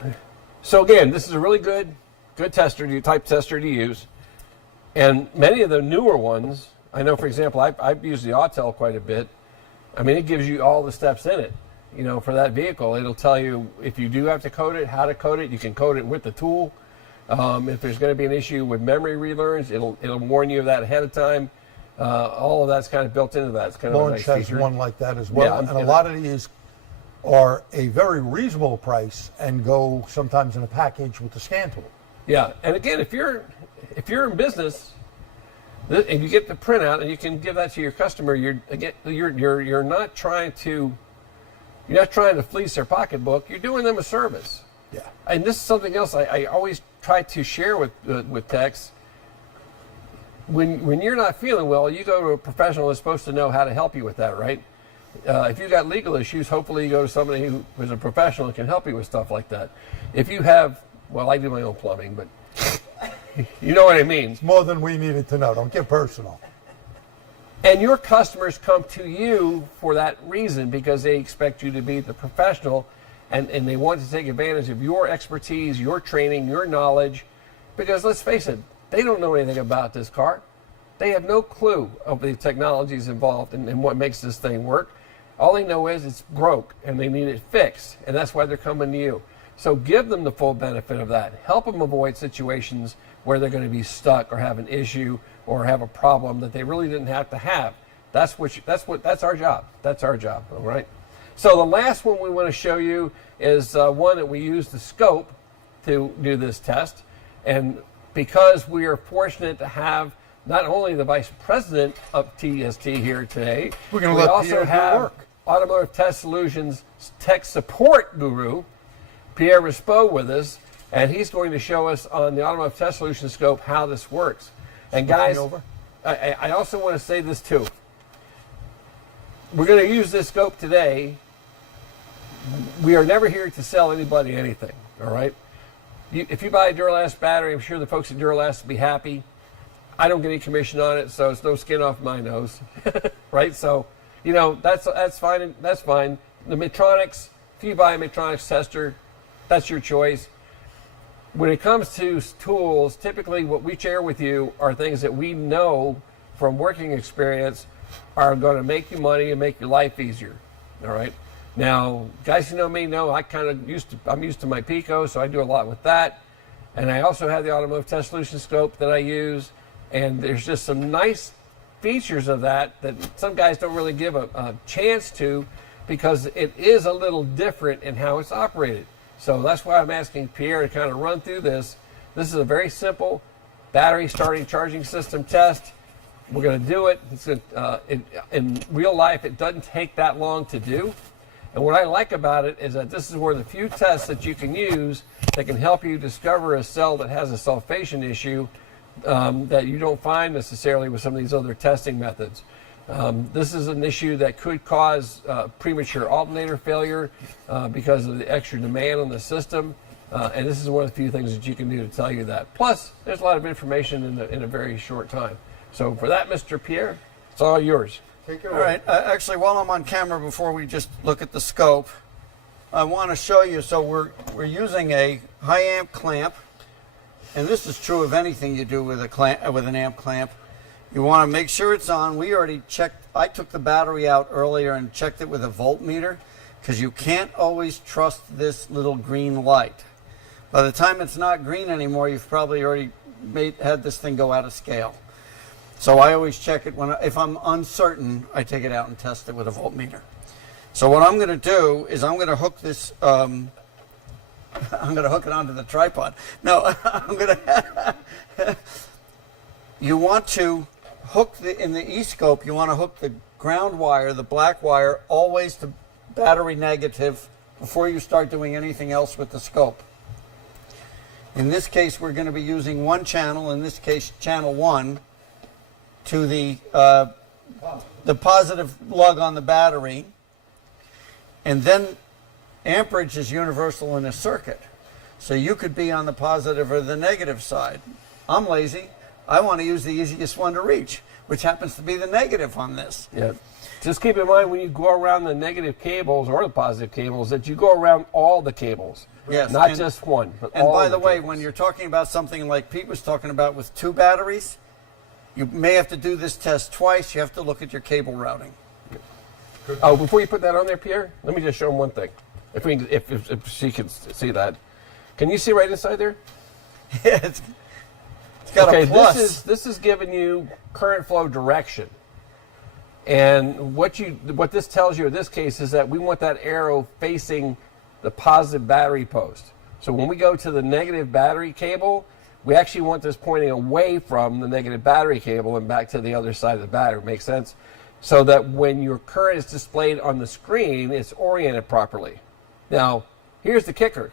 So again, this is a really good tester, type tester to use. And many of the newer ones, I know, for example, I've used the Autel quite a bit. I mean, it gives you all the steps in it, you know, for that vehicle. It'll tell you if you do have to code it, how to code it. You can code it with the tool. If there's going to be an issue with memory relearns, it'll warn you of that ahead of time. All of that's kind of built into that. It's kind of a nice Launch has feature. one like that as well. Yeah, and a lot of these are a very reasonable price and go sometimes in a package with the scan tool. Yeah, and again, if you're in business and you get the printout and you can give that to your customer, you're not trying to fleece their pocketbook. You're doing them a service. Yeah. And this is something else I always try to share with techs. When you're not feeling well, you go to a professional that's supposed to know how to help you with that, right? If you've got legal issues, hopefully you go to somebody who is a professional and can help you with stuff like that. If you have, well, I do my own plumbing, but you know what I mean. It's more than we needed to know. Don't get personal. And your customers come to you for that reason because they expect you to be the professional and they want to take advantage of your expertise, your training, your knowledge. Because let's face it, they don't know anything about this car. They have no clue of the technologies involved and what makes this thing work. All they know is it's broke and they need it fixed, and that's why they're coming to you. So give them the full benefit of that. Help them avoid situations where they're going to be stuck or have an issue or have a problem that they really didn't have to have. That's our job. That's our job, all right? So the last one we want to show you is one that we use the scope to do this test. And because we are fortunate to have not only the Vice President of TST here today, we also have Automotive Test Solutions Tech Support Guru, Pierre Rispo, with us, and he's going to show us on the Automotive Test Solutions scope how this works. And guys, I also want to say this too. We're going to use this scope today. We are never here to sell anybody anything, all right? If you buy a Duralast battery, I'm sure the folks at Duralast will be happy. I don't get any commission on it, so it's no skin off my nose, right? So, you know, that's fine. That's fine. The Medtronics, if you buy a Medtronics tester, that's your choice. When it comes to tools, typically what we share with you are things that we know from working experience are going to make you money and make your life easier. All right. Now, guys who know me know I'm used to my Pico, so I do a lot with that. And I also have the automotive test solution scope that I use. And there's just some nice features of that some guys don't really give a chance to, because it is a little different in how it's operated. So that's why I'm asking Pierre to kind of run through this. This is a very simple battery starting charging system test. We're going to do it. In real life, it doesn't take that long to do. And what I like about it is that this is one of the few tests that you can use that can help you discover a cell that has a sulfation issue that you don't find necessarily with some of these other testing methods. This is an issue that could cause premature alternator failure because of the extra demand on the system. And this is one of the few things that you can do to tell you that. Plus, there's a lot of information in a very short time. So for that, Mr. Pierre, it's all yours. Take it All away. right, actually, while I'm on camera, before we just look at the scope, I want to show you, so we're using a high amp clamp, and this is true of anything you do with a clamp, with an amp clamp. You want to make sure it's on. We already checked, I took the battery out earlier and checked it with a voltmeter, because you can't always trust this little green light. By the time it's not green anymore, you've probably already had this thing go out of scale. So I always check it if I'm uncertain, I take it out and test it with a voltmeter. So what I'm going to do is I'm going to hook this, I'm going to hook it onto the tripod. No, I'm going to, you want to hook in the e-scope, you want to hook the ground wire, the black wire, always to battery negative before you start doing anything else with the scope. In this case, we're going to be using one channel, in this case, channel 1, to the positive lug on the battery. And then amperage is universal in a circuit. So you could be on the positive or the negative side. I'm lazy. I want to use the easiest one to reach, which happens to be the negative on this. Yeah. Just keep in mind when you go around the negative cables or the positive cables that you go around all the cables. Yes. Not just one, but and all by of the way, cables. when you're talking about something like Pete was talking about with 2 batteries, you may have to do this test twice. You have to look at your cable routing. Oh, before you put that on there, Pierre, let me just show him one thing. If she can see that. Can you see right inside there? Yeah, it's got a plus. This is giving you current flow direction. And what this tells you in this case is that we want that arrow facing the positive battery post. So when we go to the negative battery cable, we actually want this pointing away from the negative battery cable and back to the other side of the battery. Makes sense? So that when your current is displayed on the screen, it's oriented properly. Now, here's the kicker.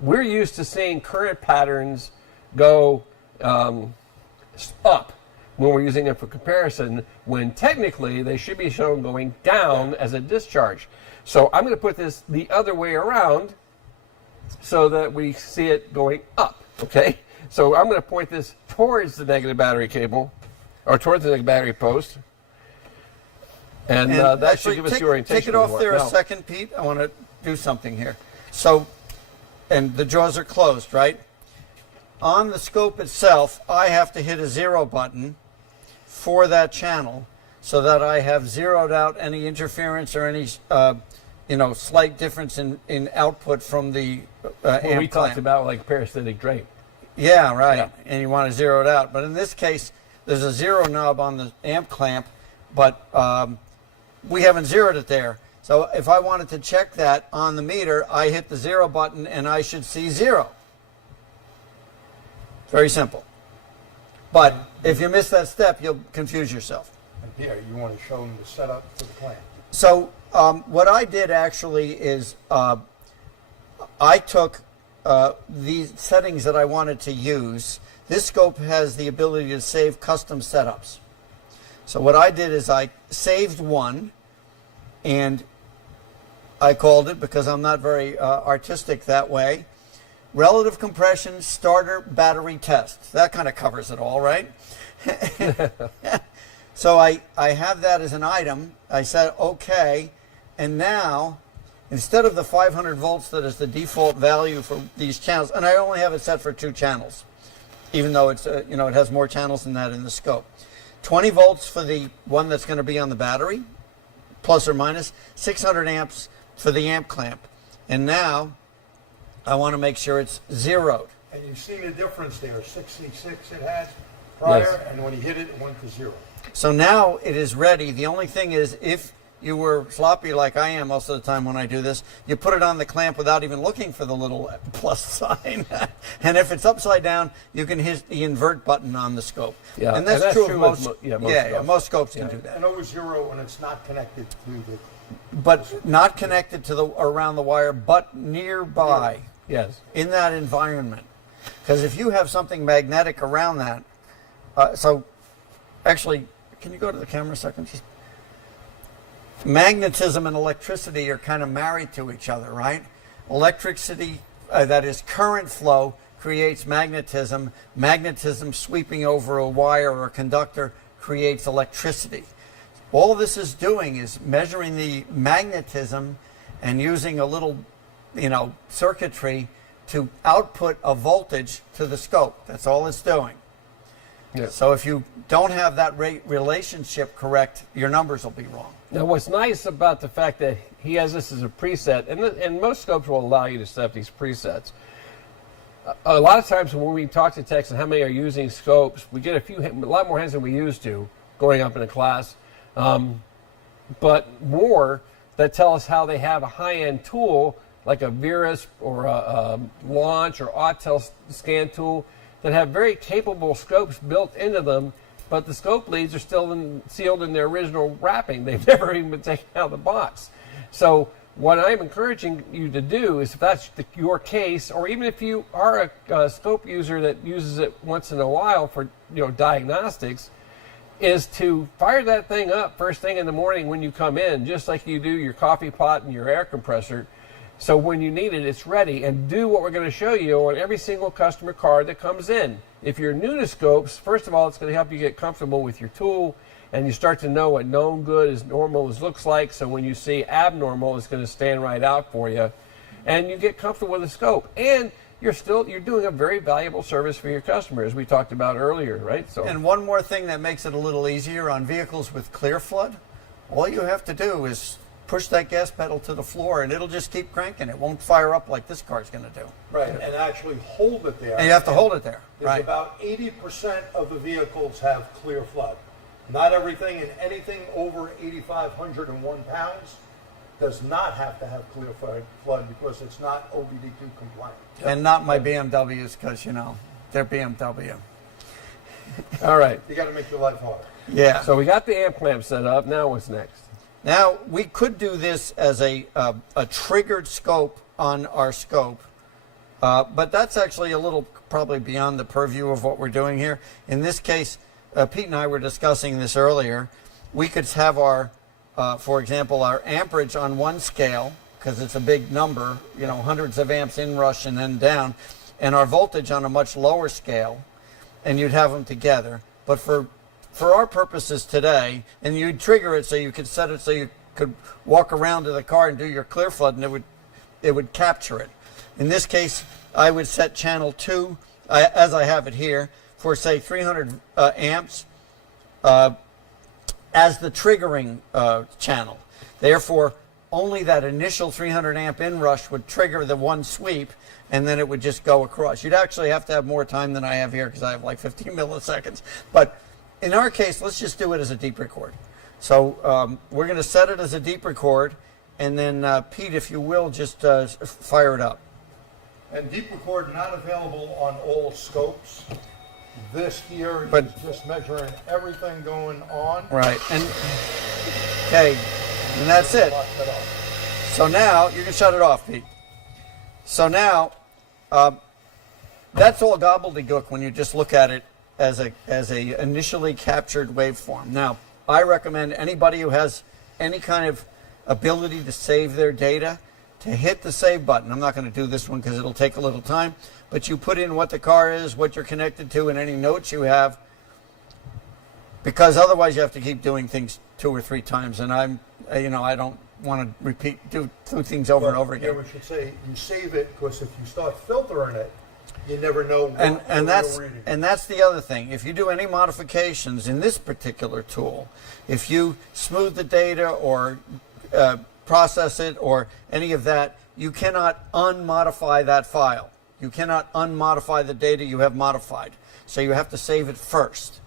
We're used to seeing current patterns go up when we're using them for comparison, when technically they should be shown going down as a discharge. So I'm going to put this the other way around so that we see it going up, okay? So I'm going to point this towards the negative battery cable, or towards the negative battery post. And that should give us the orientation. Take it off there a second, Pete. I want to do something here. So, and the jaws are closed, right? On the scope itself, I have to hit a 0 button for that channel so that I have zeroed out any interference or any slight difference in output from the amp we clamp. talked about like parasitic drape. Yeah, right. Yeah. And you want to zero it out. But in this case, there's a 0 knob on the amp clamp, but we haven't zeroed it there. So if I wanted to check that on the meter, I hit the 0 button and I should see 0. Very simple. But if you miss that step, you'll confuse yourself. And Pierre, you want to show them the setup for the clamp. So what I did actually is I took these settings that I wanted to use. This scope has the ability to save custom setups. So what I did is I saved one, and I called it, because I'm not very artistic that way, relative compression starter battery test. That kind of covers it all, right? So I have that as an item. I said, okay, and now, instead of the 500 volts that is the default value for these channels, and I only have it set for 2 channels, even though it's it has more channels than that in the scope. 20 volts for the one that's going to be on the battery, plus or minus, 600 amps for the amp clamp. And now I want to make sure it's zeroed. And you see the difference there, 66 it had prior, Yes. and when you hit it, it went to 0. So now it is ready. The only thing is, if you were sloppy like I am most of the time when I do this, you put it on the clamp without even looking for the little plus sign. And if it's upside down, you can hit the invert button on the scope. Yeah, and that's, and that's true true of with most, most scopes. most scopes Yeah. can do that. And over 0 when it's not connected to the... But not connected to the around the wire, but nearby Yes. in that environment. Because if you have something magnetic around that, so actually, can you go to the camera a second? Just magnetism and electricity are kind of married to each other, right? Electricity, that is current flow, creates magnetism. Magnetism sweeping over a wire or a conductor creates electricity. All this is doing is measuring the magnetism and using a little, circuitry to output a voltage to the scope. That's all it's doing. Yeah. So if you don't have that relationship correct, your numbers will be wrong. Now, what's nice about the fact that he has this as a preset, and most scopes will allow you to set up these presets. A lot of times when we talk to techs and how many are using scopes, we get a lot more hands than we used to going up in a class, but more that tell us how they have a high-end tool like a Virus or a Launch or Autel scan tool that have very capable scopes built into them, but the scope leads are still sealed in their original wrapping. They've never even been taken out of the box. So what I'm encouraging you to do is, if that's your case, or even if you are a scope user that uses it once in a while for diagnostics, is to fire that thing up first thing in the morning when you come in, just like you do your coffee pot and your air compressor. So when you need it, it's ready, and do what we're going to show you on every single customer card that comes in. If you're new to scopes, first of all, it's going to help you get comfortable with your tool, and you start to know what known good is normal looks like. So when you see abnormal, it's going to stand right out for you, and you get comfortable with the scope. And you're doing a very valuable service for your customers, we talked about earlier, right? So. And one more thing that makes it a little easier on vehicles with clear flood, all you have to do is push that gas pedal to the floor and it'll just keep cranking. It won't fire up like this car's going to do. Right, and actually hold it there. And you have to hold it there, There's right? about 80% of the vehicles have clear flood. Not everything, and anything over 8,501 pounds does not have to have clear flood because it's not OBD2 compliant. And not my BMWs because, they're BMW. All right. You got to make your life harder. Yeah. So we got the amp clamp set up. Now what's next? Now, we could do this as a triggered scope on our scope, but that's actually a little probably beyond the purview of what we're doing here. In this case, Pete and I were discussing this earlier. We could have our, for example, our amperage on one scale, because it's a big number, hundreds of amps in rush and then down, and our voltage on a much lower scale, and you'd have them together. But for our purposes today, and you'd trigger it so you could set it so you could walk around to the car and do your clear flood, and it would capture it. In this case, I would set channel 2, as I have it here, for say 300 amps as the triggering channel. Therefore, only that initial 300 amp inrush would trigger the one sweep, and then it would just go across. You'd actually have to have more time than I have here because I have like 15 milliseconds. But in our case, let's just do it as a deep record. So we're going to set it as a deep record, and then Pete, if you will, just fire it up. And deep record not available on all scopes. This here But- is just measuring everything going on. Right. And okay, and that's it. Lock that off. So now you can shut it off, Pete. So now that's all gobbledygook when you just look at it as a initially captured waveform. Now, I recommend anybody who has any kind of ability to save their data to hit the save button. I'm not going to do this one because it'll take a little time, but you put in what the car is, what you're connected to, and any notes you have, because otherwise you have to keep doing things 2 or 3 times, and I don't want to do things over and over Yeah, again. we should say you save it because if you start filtering it, You never know. And that's the other thing. If you do any modifications in this particular tool, if you smooth the data or process it or any of that, you cannot unmodify that file. You cannot unmodify the data you have modified. So you have to save it first.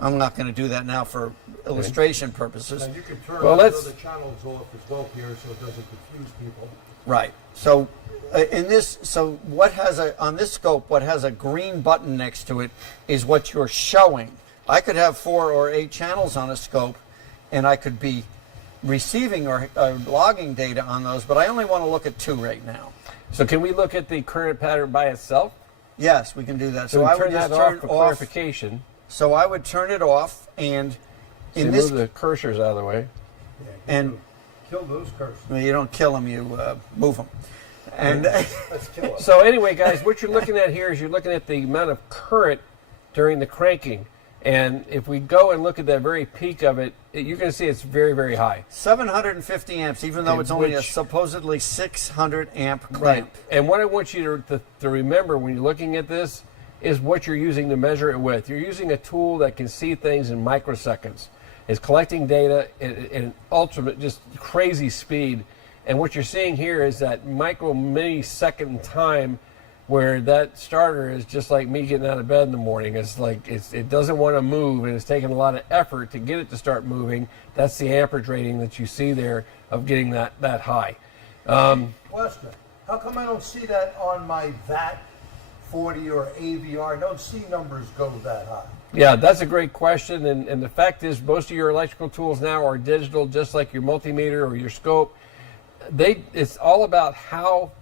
I'm not going to do that now for illustration purposes. And you can turn the channels off as well here, so it doesn't confuse people. Right. So in this, so what has on this scope, what has a green button next to it is what you're showing. I could have 4 or 8 channels on a scope, and I could be receiving or logging data on those, but I only want to look at 2 right now. So can we look at the current pattern by itself? Yes, we can do that. So I turn would just that turn off for off. clarification. So I would turn it off, and So in this, move the cursors out of the way. and Kill those cursors. well, you don't kill them, you move them. And Let's kill them. So anyway, guys, what you're looking at here is you're looking at the amount of current during the cranking. And if we go and look at that very peak of it, you're going to see it's very, very high. 750 amps, even though Okay, it's only a which- supposedly 600 amp clamp. And what I want you to remember when you're looking at this is what you're using to measure it with. You're using a tool that can see things in microseconds. It's collecting data in ultimate, just crazy speed. And what you're seeing here is that millisecond time where that starter is just like me getting out of bed in the morning. It's like it doesn't want to move, and it's taking a lot of effort to get it to start moving. That's the amperage rating that you see there of getting that high. Question. How come I don't see that on my VAT 40 or AVR? I don't see numbers go that high. Yeah, that's a great question. And the fact is, most of your electrical tools now are digital, just like your multimeter or your scope. It's all about how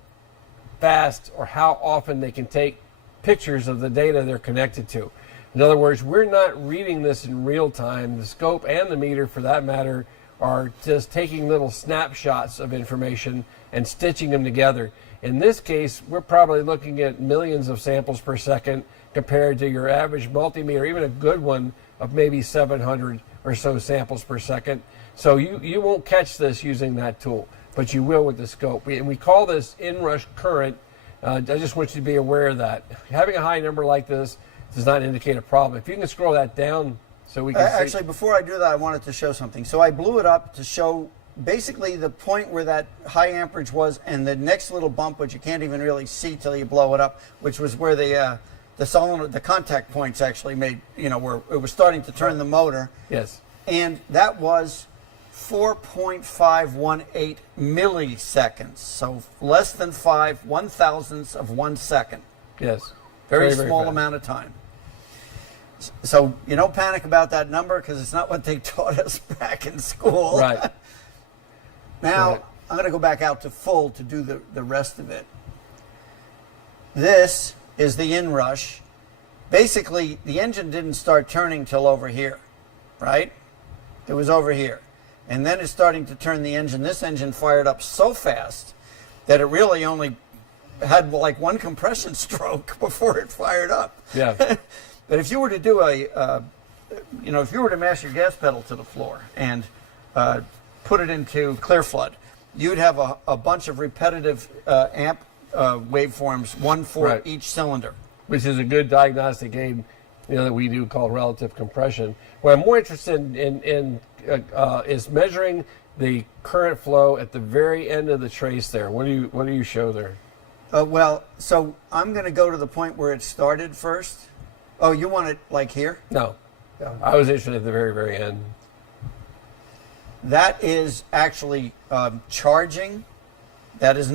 fast or how often they can take pictures of the data they're connected to. In other words, we're not reading this in real time. The scope and the meter, for that matter, are just taking little snapshots of information and stitching them together. In this case, we're probably looking at millions of samples per second compared to your average multimeter, even a good one of maybe 700 or so samples per second. So you won't catch this using that tool, but you will with the scope. And we call this inrush current. I just want you to be aware of that. Having a high number like this does not indicate a problem. If you can scroll that down so we can see. Actually, before I do that, I wanted to show something. So I blew it up to show basically the point where that high amperage was, and the next little bump, which you can't even really see till you blow it up, which was where the solenoid, the contact points actually made, where it was starting to turn the motor. Yes. And that was 4.518 milliseconds, so less than 1/1000th of 1 second. Yes. Very very small fast. amount of time. So you don't panic about that number because it's not what they taught us back in school. Right. Now, Right. I'm going to go back out to full to do the rest of it. This is the inrush. Basically, the engine didn't start turning till over here, right? It was over here. And then it's starting to turn the engine. This engine fired up so fast that it really only had like one compression stroke before it fired up. Yeah. But if you were to do if you were to mash your gas pedal to the floor and put it into clear flood, you'd have a bunch of repetitive amp waveforms, one for Right. each cylinder. Which is a good diagnostic aid, that we do called relative compression. What I'm more interested in is measuring the current flow at the very end of the trace there. What do you show there? Well, so I'm going to go to the point where it started first. Oh, you want it like here? No, I was interested at the very, very end. That is actually charging. That is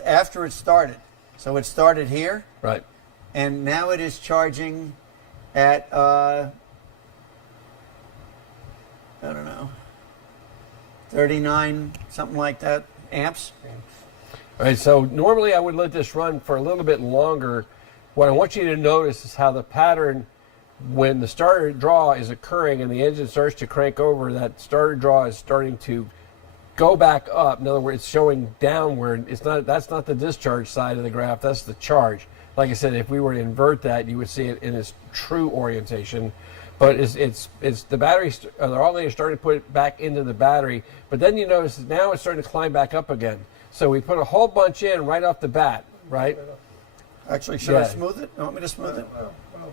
after it started. So it started here, Right. and now it is charging at, I don't know, 39, something like that, amps. All right, so normally I would let this run for a little bit longer. What I want you to notice is how the pattern, when the starter draw is occurring and the engine starts to crank over, that starter draw is starting to go back up. In other words, it's showing downward. That's not the discharge side of the graph, that's the charge. Like I said, if we were to invert that, you would see it in its true orientation. But it's the battery, the alternator starting to put it back into the battery, but then you notice now it's starting to climb back up again. So we put a whole bunch in right off the bat, right? Actually, should I Yeah. smooth it? You want me to smooth it?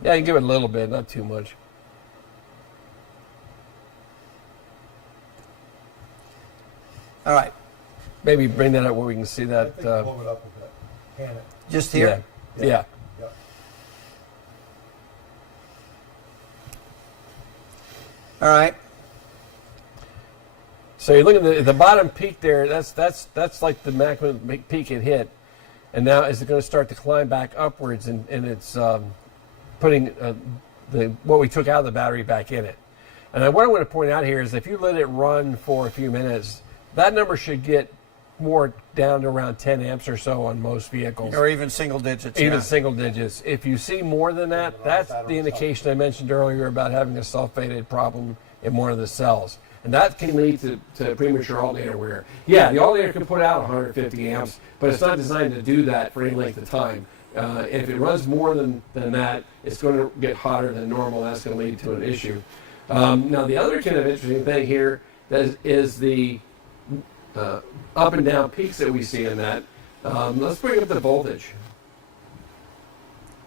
Yeah, you can give it a little bit, not too much. All right. Maybe bring that up where we can see I that. think blow it up a bit. Can it? Just here? Yeah. Yeah. Yeah. All right. So you look at the bottom peak there. That's like the maximum peak it hit, and now is it going to start to climb back upwards, and it's putting what we took out of the battery back in it. And what I want to point out here is if you let it run for a few minutes, that number should get more down to around 10 amps or so on most vehicles. Or even single digits. Even yeah. single digits. If you see more than that, that's the indication I mentioned earlier about having a sulfated problem in one of the cells. And that can lead to premature alternator wear. Yeah, the alternator can put out 150 amps, but it's not designed to do that for any length of time. If it runs more than that, it's going to get hotter than normal. That's going to lead to an issue. Now, the other kind of interesting thing here is the up and down peaks that we see in that. Let's bring up the voltage.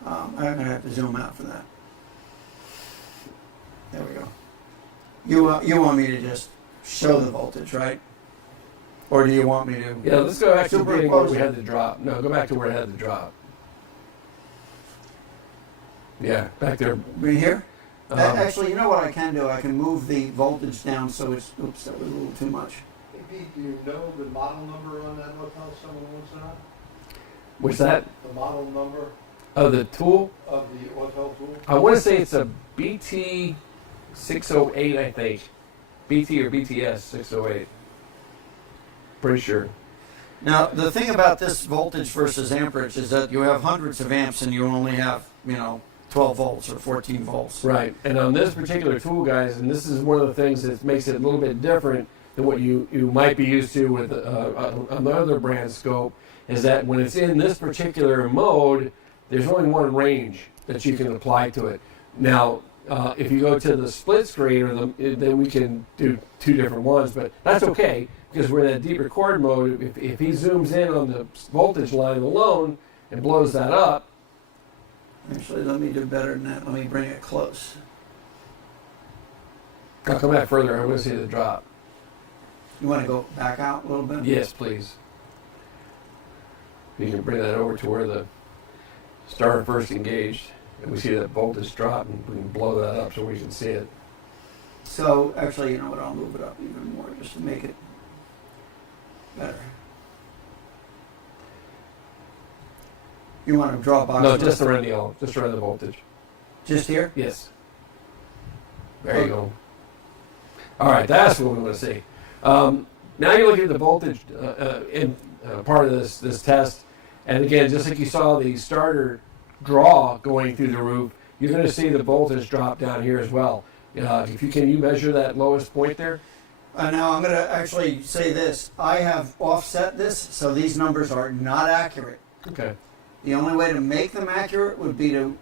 I'm going to have to zoom out for that. There we go. You want me to just show the voltage, right? Or do you want me to? Yeah, let's go back to the beginning where superimpose we it? had the drop. No, go back to where it had the drop. Yeah, back there. Right here? Actually, Um, you know what I can do? I can move the voltage down so it's, oops, that was a little too much. Hey, Pete, do you know the model number on that hotel someone wants to know? what's that? The model number Oh, the tool? of the hotel tool? I want to say it's a BT 608, I think. BT or BTS 608. Pretty sure. Now, the thing about this voltage versus amperage is that you have hundreds of amps and you only have, 12 volts or 14 volts. Right. And on this particular tool, guys, and this is one of the things that makes it a little bit different than what you might be used to with another brand scope, is that when it's in this particular mode, there's only one range that you can apply to it. Now, if you go to the split screen, then we can do two different ones, but that's okay because we're in that deep record mode. If he zooms in on the voltage line alone and blows that up, Actually, let me do better than that. Let me bring it close. I'll come back further. I want to see the drop. You want to go back out a little bit? Yes, please. You can bring that over to where the starter first engaged, and we see that voltage drop, and we can blow that up so we can see it. So, actually, you know what? I'll move it up even more just to make it better. You want to draw a box? No, just around the voltage. Just here? Yes. There you go. All right, that's what we want to see. Now you're looking at the voltage in part of this test, and again, just like you saw the starter draw going through the roof, you're going to see the voltage drop down here as well. If you can, you measure that lowest point there. Now I'm going to actually say this. I have offset this, so these numbers are not accurate. Okay. The only way to make them accurate would be to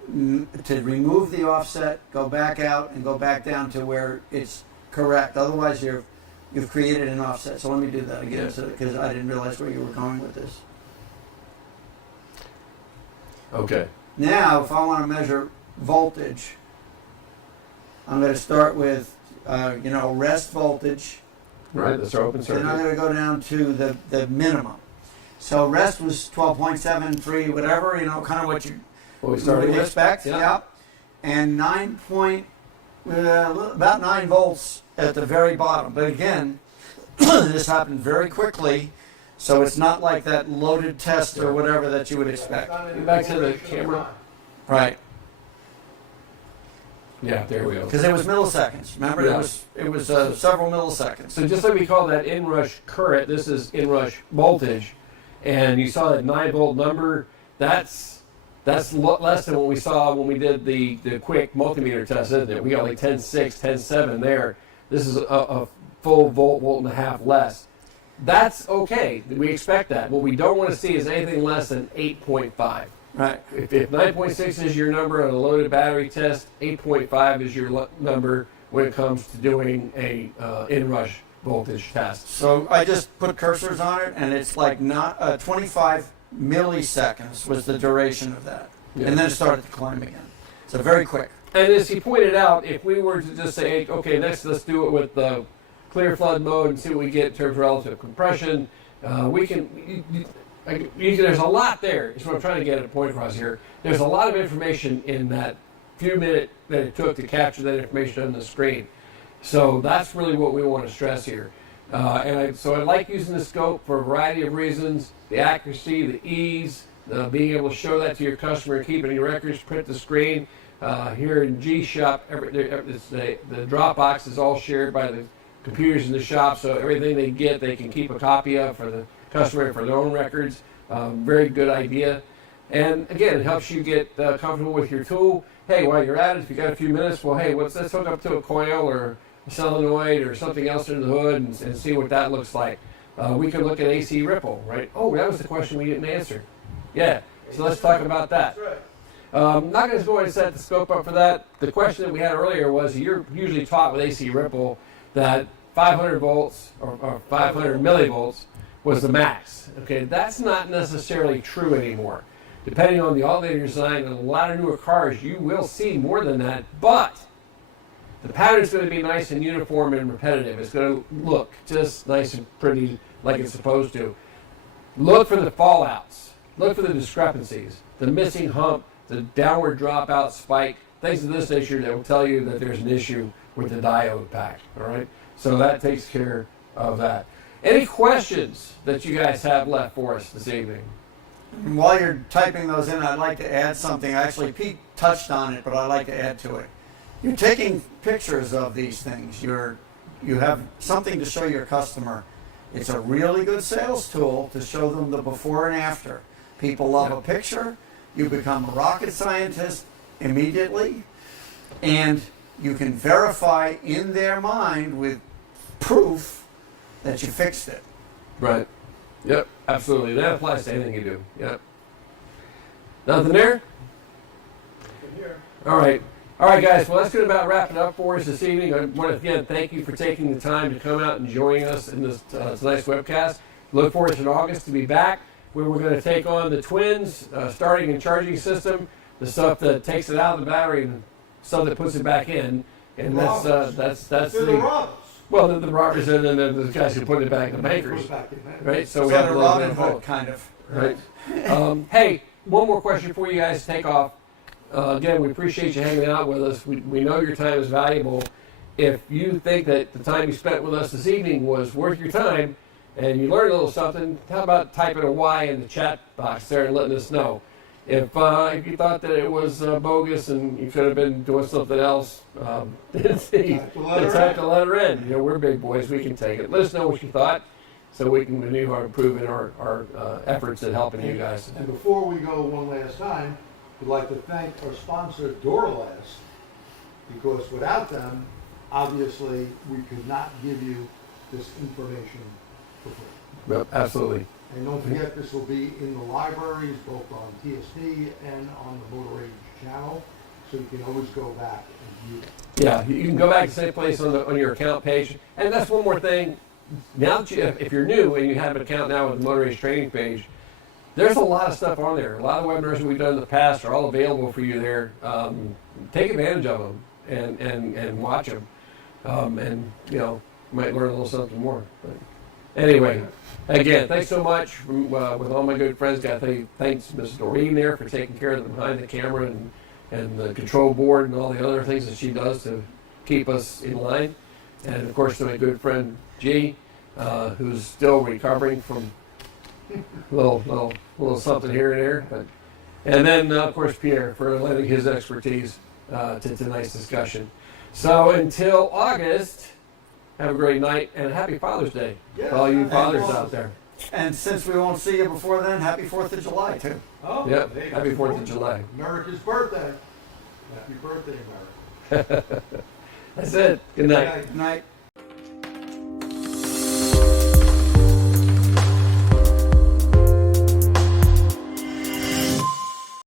remove the offset, go back out, and go back down to where it's correct. Otherwise, you've created an offset. So let me do that again, because I didn't realize where you were going with this. Okay. Now, if I want to measure voltage, I'm going to start with, rest voltage. Right. That's our open Then I'm circuit. going to go down to the minimum. So rest was 12.73, whatever, kind of what you What we started would with. expect. Yeah. Yep. And about 9 volts at the very bottom. But again, this happened very quickly, so it's not like that loaded test or whatever that you would expect. Back to the camera. Right. Yeah, there we go. Because it was milliseconds. Remember, Yeah. it was several milliseconds. So just like we call that inrush current, this is inrush voltage, and you saw that 9-volt number. That's less than what we saw when we did the quick multimeter test, isn't it? We got like 10.6, 10.7 there. This is a full volt and a half less. That's okay. We expect that. What we don't want to see is anything less than 8.5. Right. If 9.6 is your number on a loaded battery test, 8.5 is your number when it comes to doing a inrush voltage test. So I just put cursors on it, and it's like not 25 milliseconds was the duration of that. Yeah. And then it started to climb again. So very quick. And as he pointed out, if we were to just say, hey, okay, next let's do it with the clear flood mode and see what we get in terms of relative compression, we can, there's a lot there, is what I'm trying to get at a point across here. There's a lot of information in that few minutes that it took to capture that information on the screen. So that's really what we want to stress here. So I like using the scope for a variety of reasons: the accuracy, the ease, being able to show that to your customer, keep any records, print the screen. Here in G Shop, the Dropbox is all shared by the computers in the shop, so everything they get, they can keep a copy of for the customer for their own records. Very good idea. And again, it helps you get comfortable with your tool. Hey, while you're at it, if you got a few minutes, well, hey, let's hook up to a coil or a solenoid or something else under the hood and see what that looks like. We could look at AC ripple, right? Oh, that was the question we didn't answer. Yeah, so let's talk about that. Not going to go ahead and set the scope up for that. The question that we had earlier was, you're usually taught with AC ripple that 500 volts or 500 millivolts was the max. Okay, that's not necessarily true anymore. Depending on the alternator design, in a lot of newer cars, you will see more than that, but the pattern is going to be nice and uniform and repetitive. It's going to look just nice and pretty like it's supposed to. Look for the fallouts. Look for the discrepancies, the missing hump, the downward dropout spike, things of this nature that will tell you that there's an issue with the diode pack. All right, so that takes care of that. Any questions that you guys have left for us this evening? While you're typing those in, I'd like to add something. Actually, Pete touched on it, but I'd like to add to it. You're taking pictures of these things. You have something to show your customer. It's a really good sales tool to show them the before and after. People love a picture. You become a rocket scientist immediately, and you can verify in their mind with proof that you fixed it. Right. Yep, absolutely. That applies to anything you do. Yep. Nothing there? All right. All right, guys. Well, that's going to about wrap it up for us this evening. I want to, again, thank you for taking the time to come out and join us in this tonight's webcast. Look forward to in August to be back, where we're going to take on the twins, starting and charging system, the stuff that takes it out of the battery and stuff that puts it back in. And that's the robbers. Well, the robbers and then the guys who put it back in the bankers, right? So we have a little bit of both, kind of. right? Hey, one more question before you guys take off. Again, we appreciate you hanging out with us. We know your time is valuable. If you think that the time you spent with us this evening was worth your time and you learned a little something, how about typing a Y in the chat box there and letting us know. If you thought that it was bogus and you could have been doing something else, type the letter N. You know, we're big boys. We can take it. Let us know what you thought so we can continue our improving our efforts at helping you guys. And before we go one last time, we'd like to thank our sponsor, Duralast, because without them, obviously, we could not give you this information for free. Yep, absolutely. And don't forget, this will be in the libraries, both on TST and on the Motor Age channel, so you can always go back and view it. Yeah, you can go back to the same place on your account page. And that's one more thing. Now that if you're new and you have an account now with the Motor Age training page, there's a lot of stuff on there. A lot of webinars that we've done in the past are all available for you there. Take advantage of them and watch them. And, you know, you might learn a little something more. But anyway, again, thanks so much with all my good friends. Got to say thanks to Mrs. Doreen there for taking care of the behind the camera and the control board and all the other things that she does to keep us in line. And, of course, to my good friend G, who's still recovering from a little something here and there. And then, of course, Pierre for lending his expertise to tonight's discussion. So until August, have a great night and happy Father's Day to all you fathers out there. And since we won't see you before then, happy 4th of July, too. Oh, Yep, happy 4th of July. America's birthday. Happy birthday, America. That's it. Good night. Good night.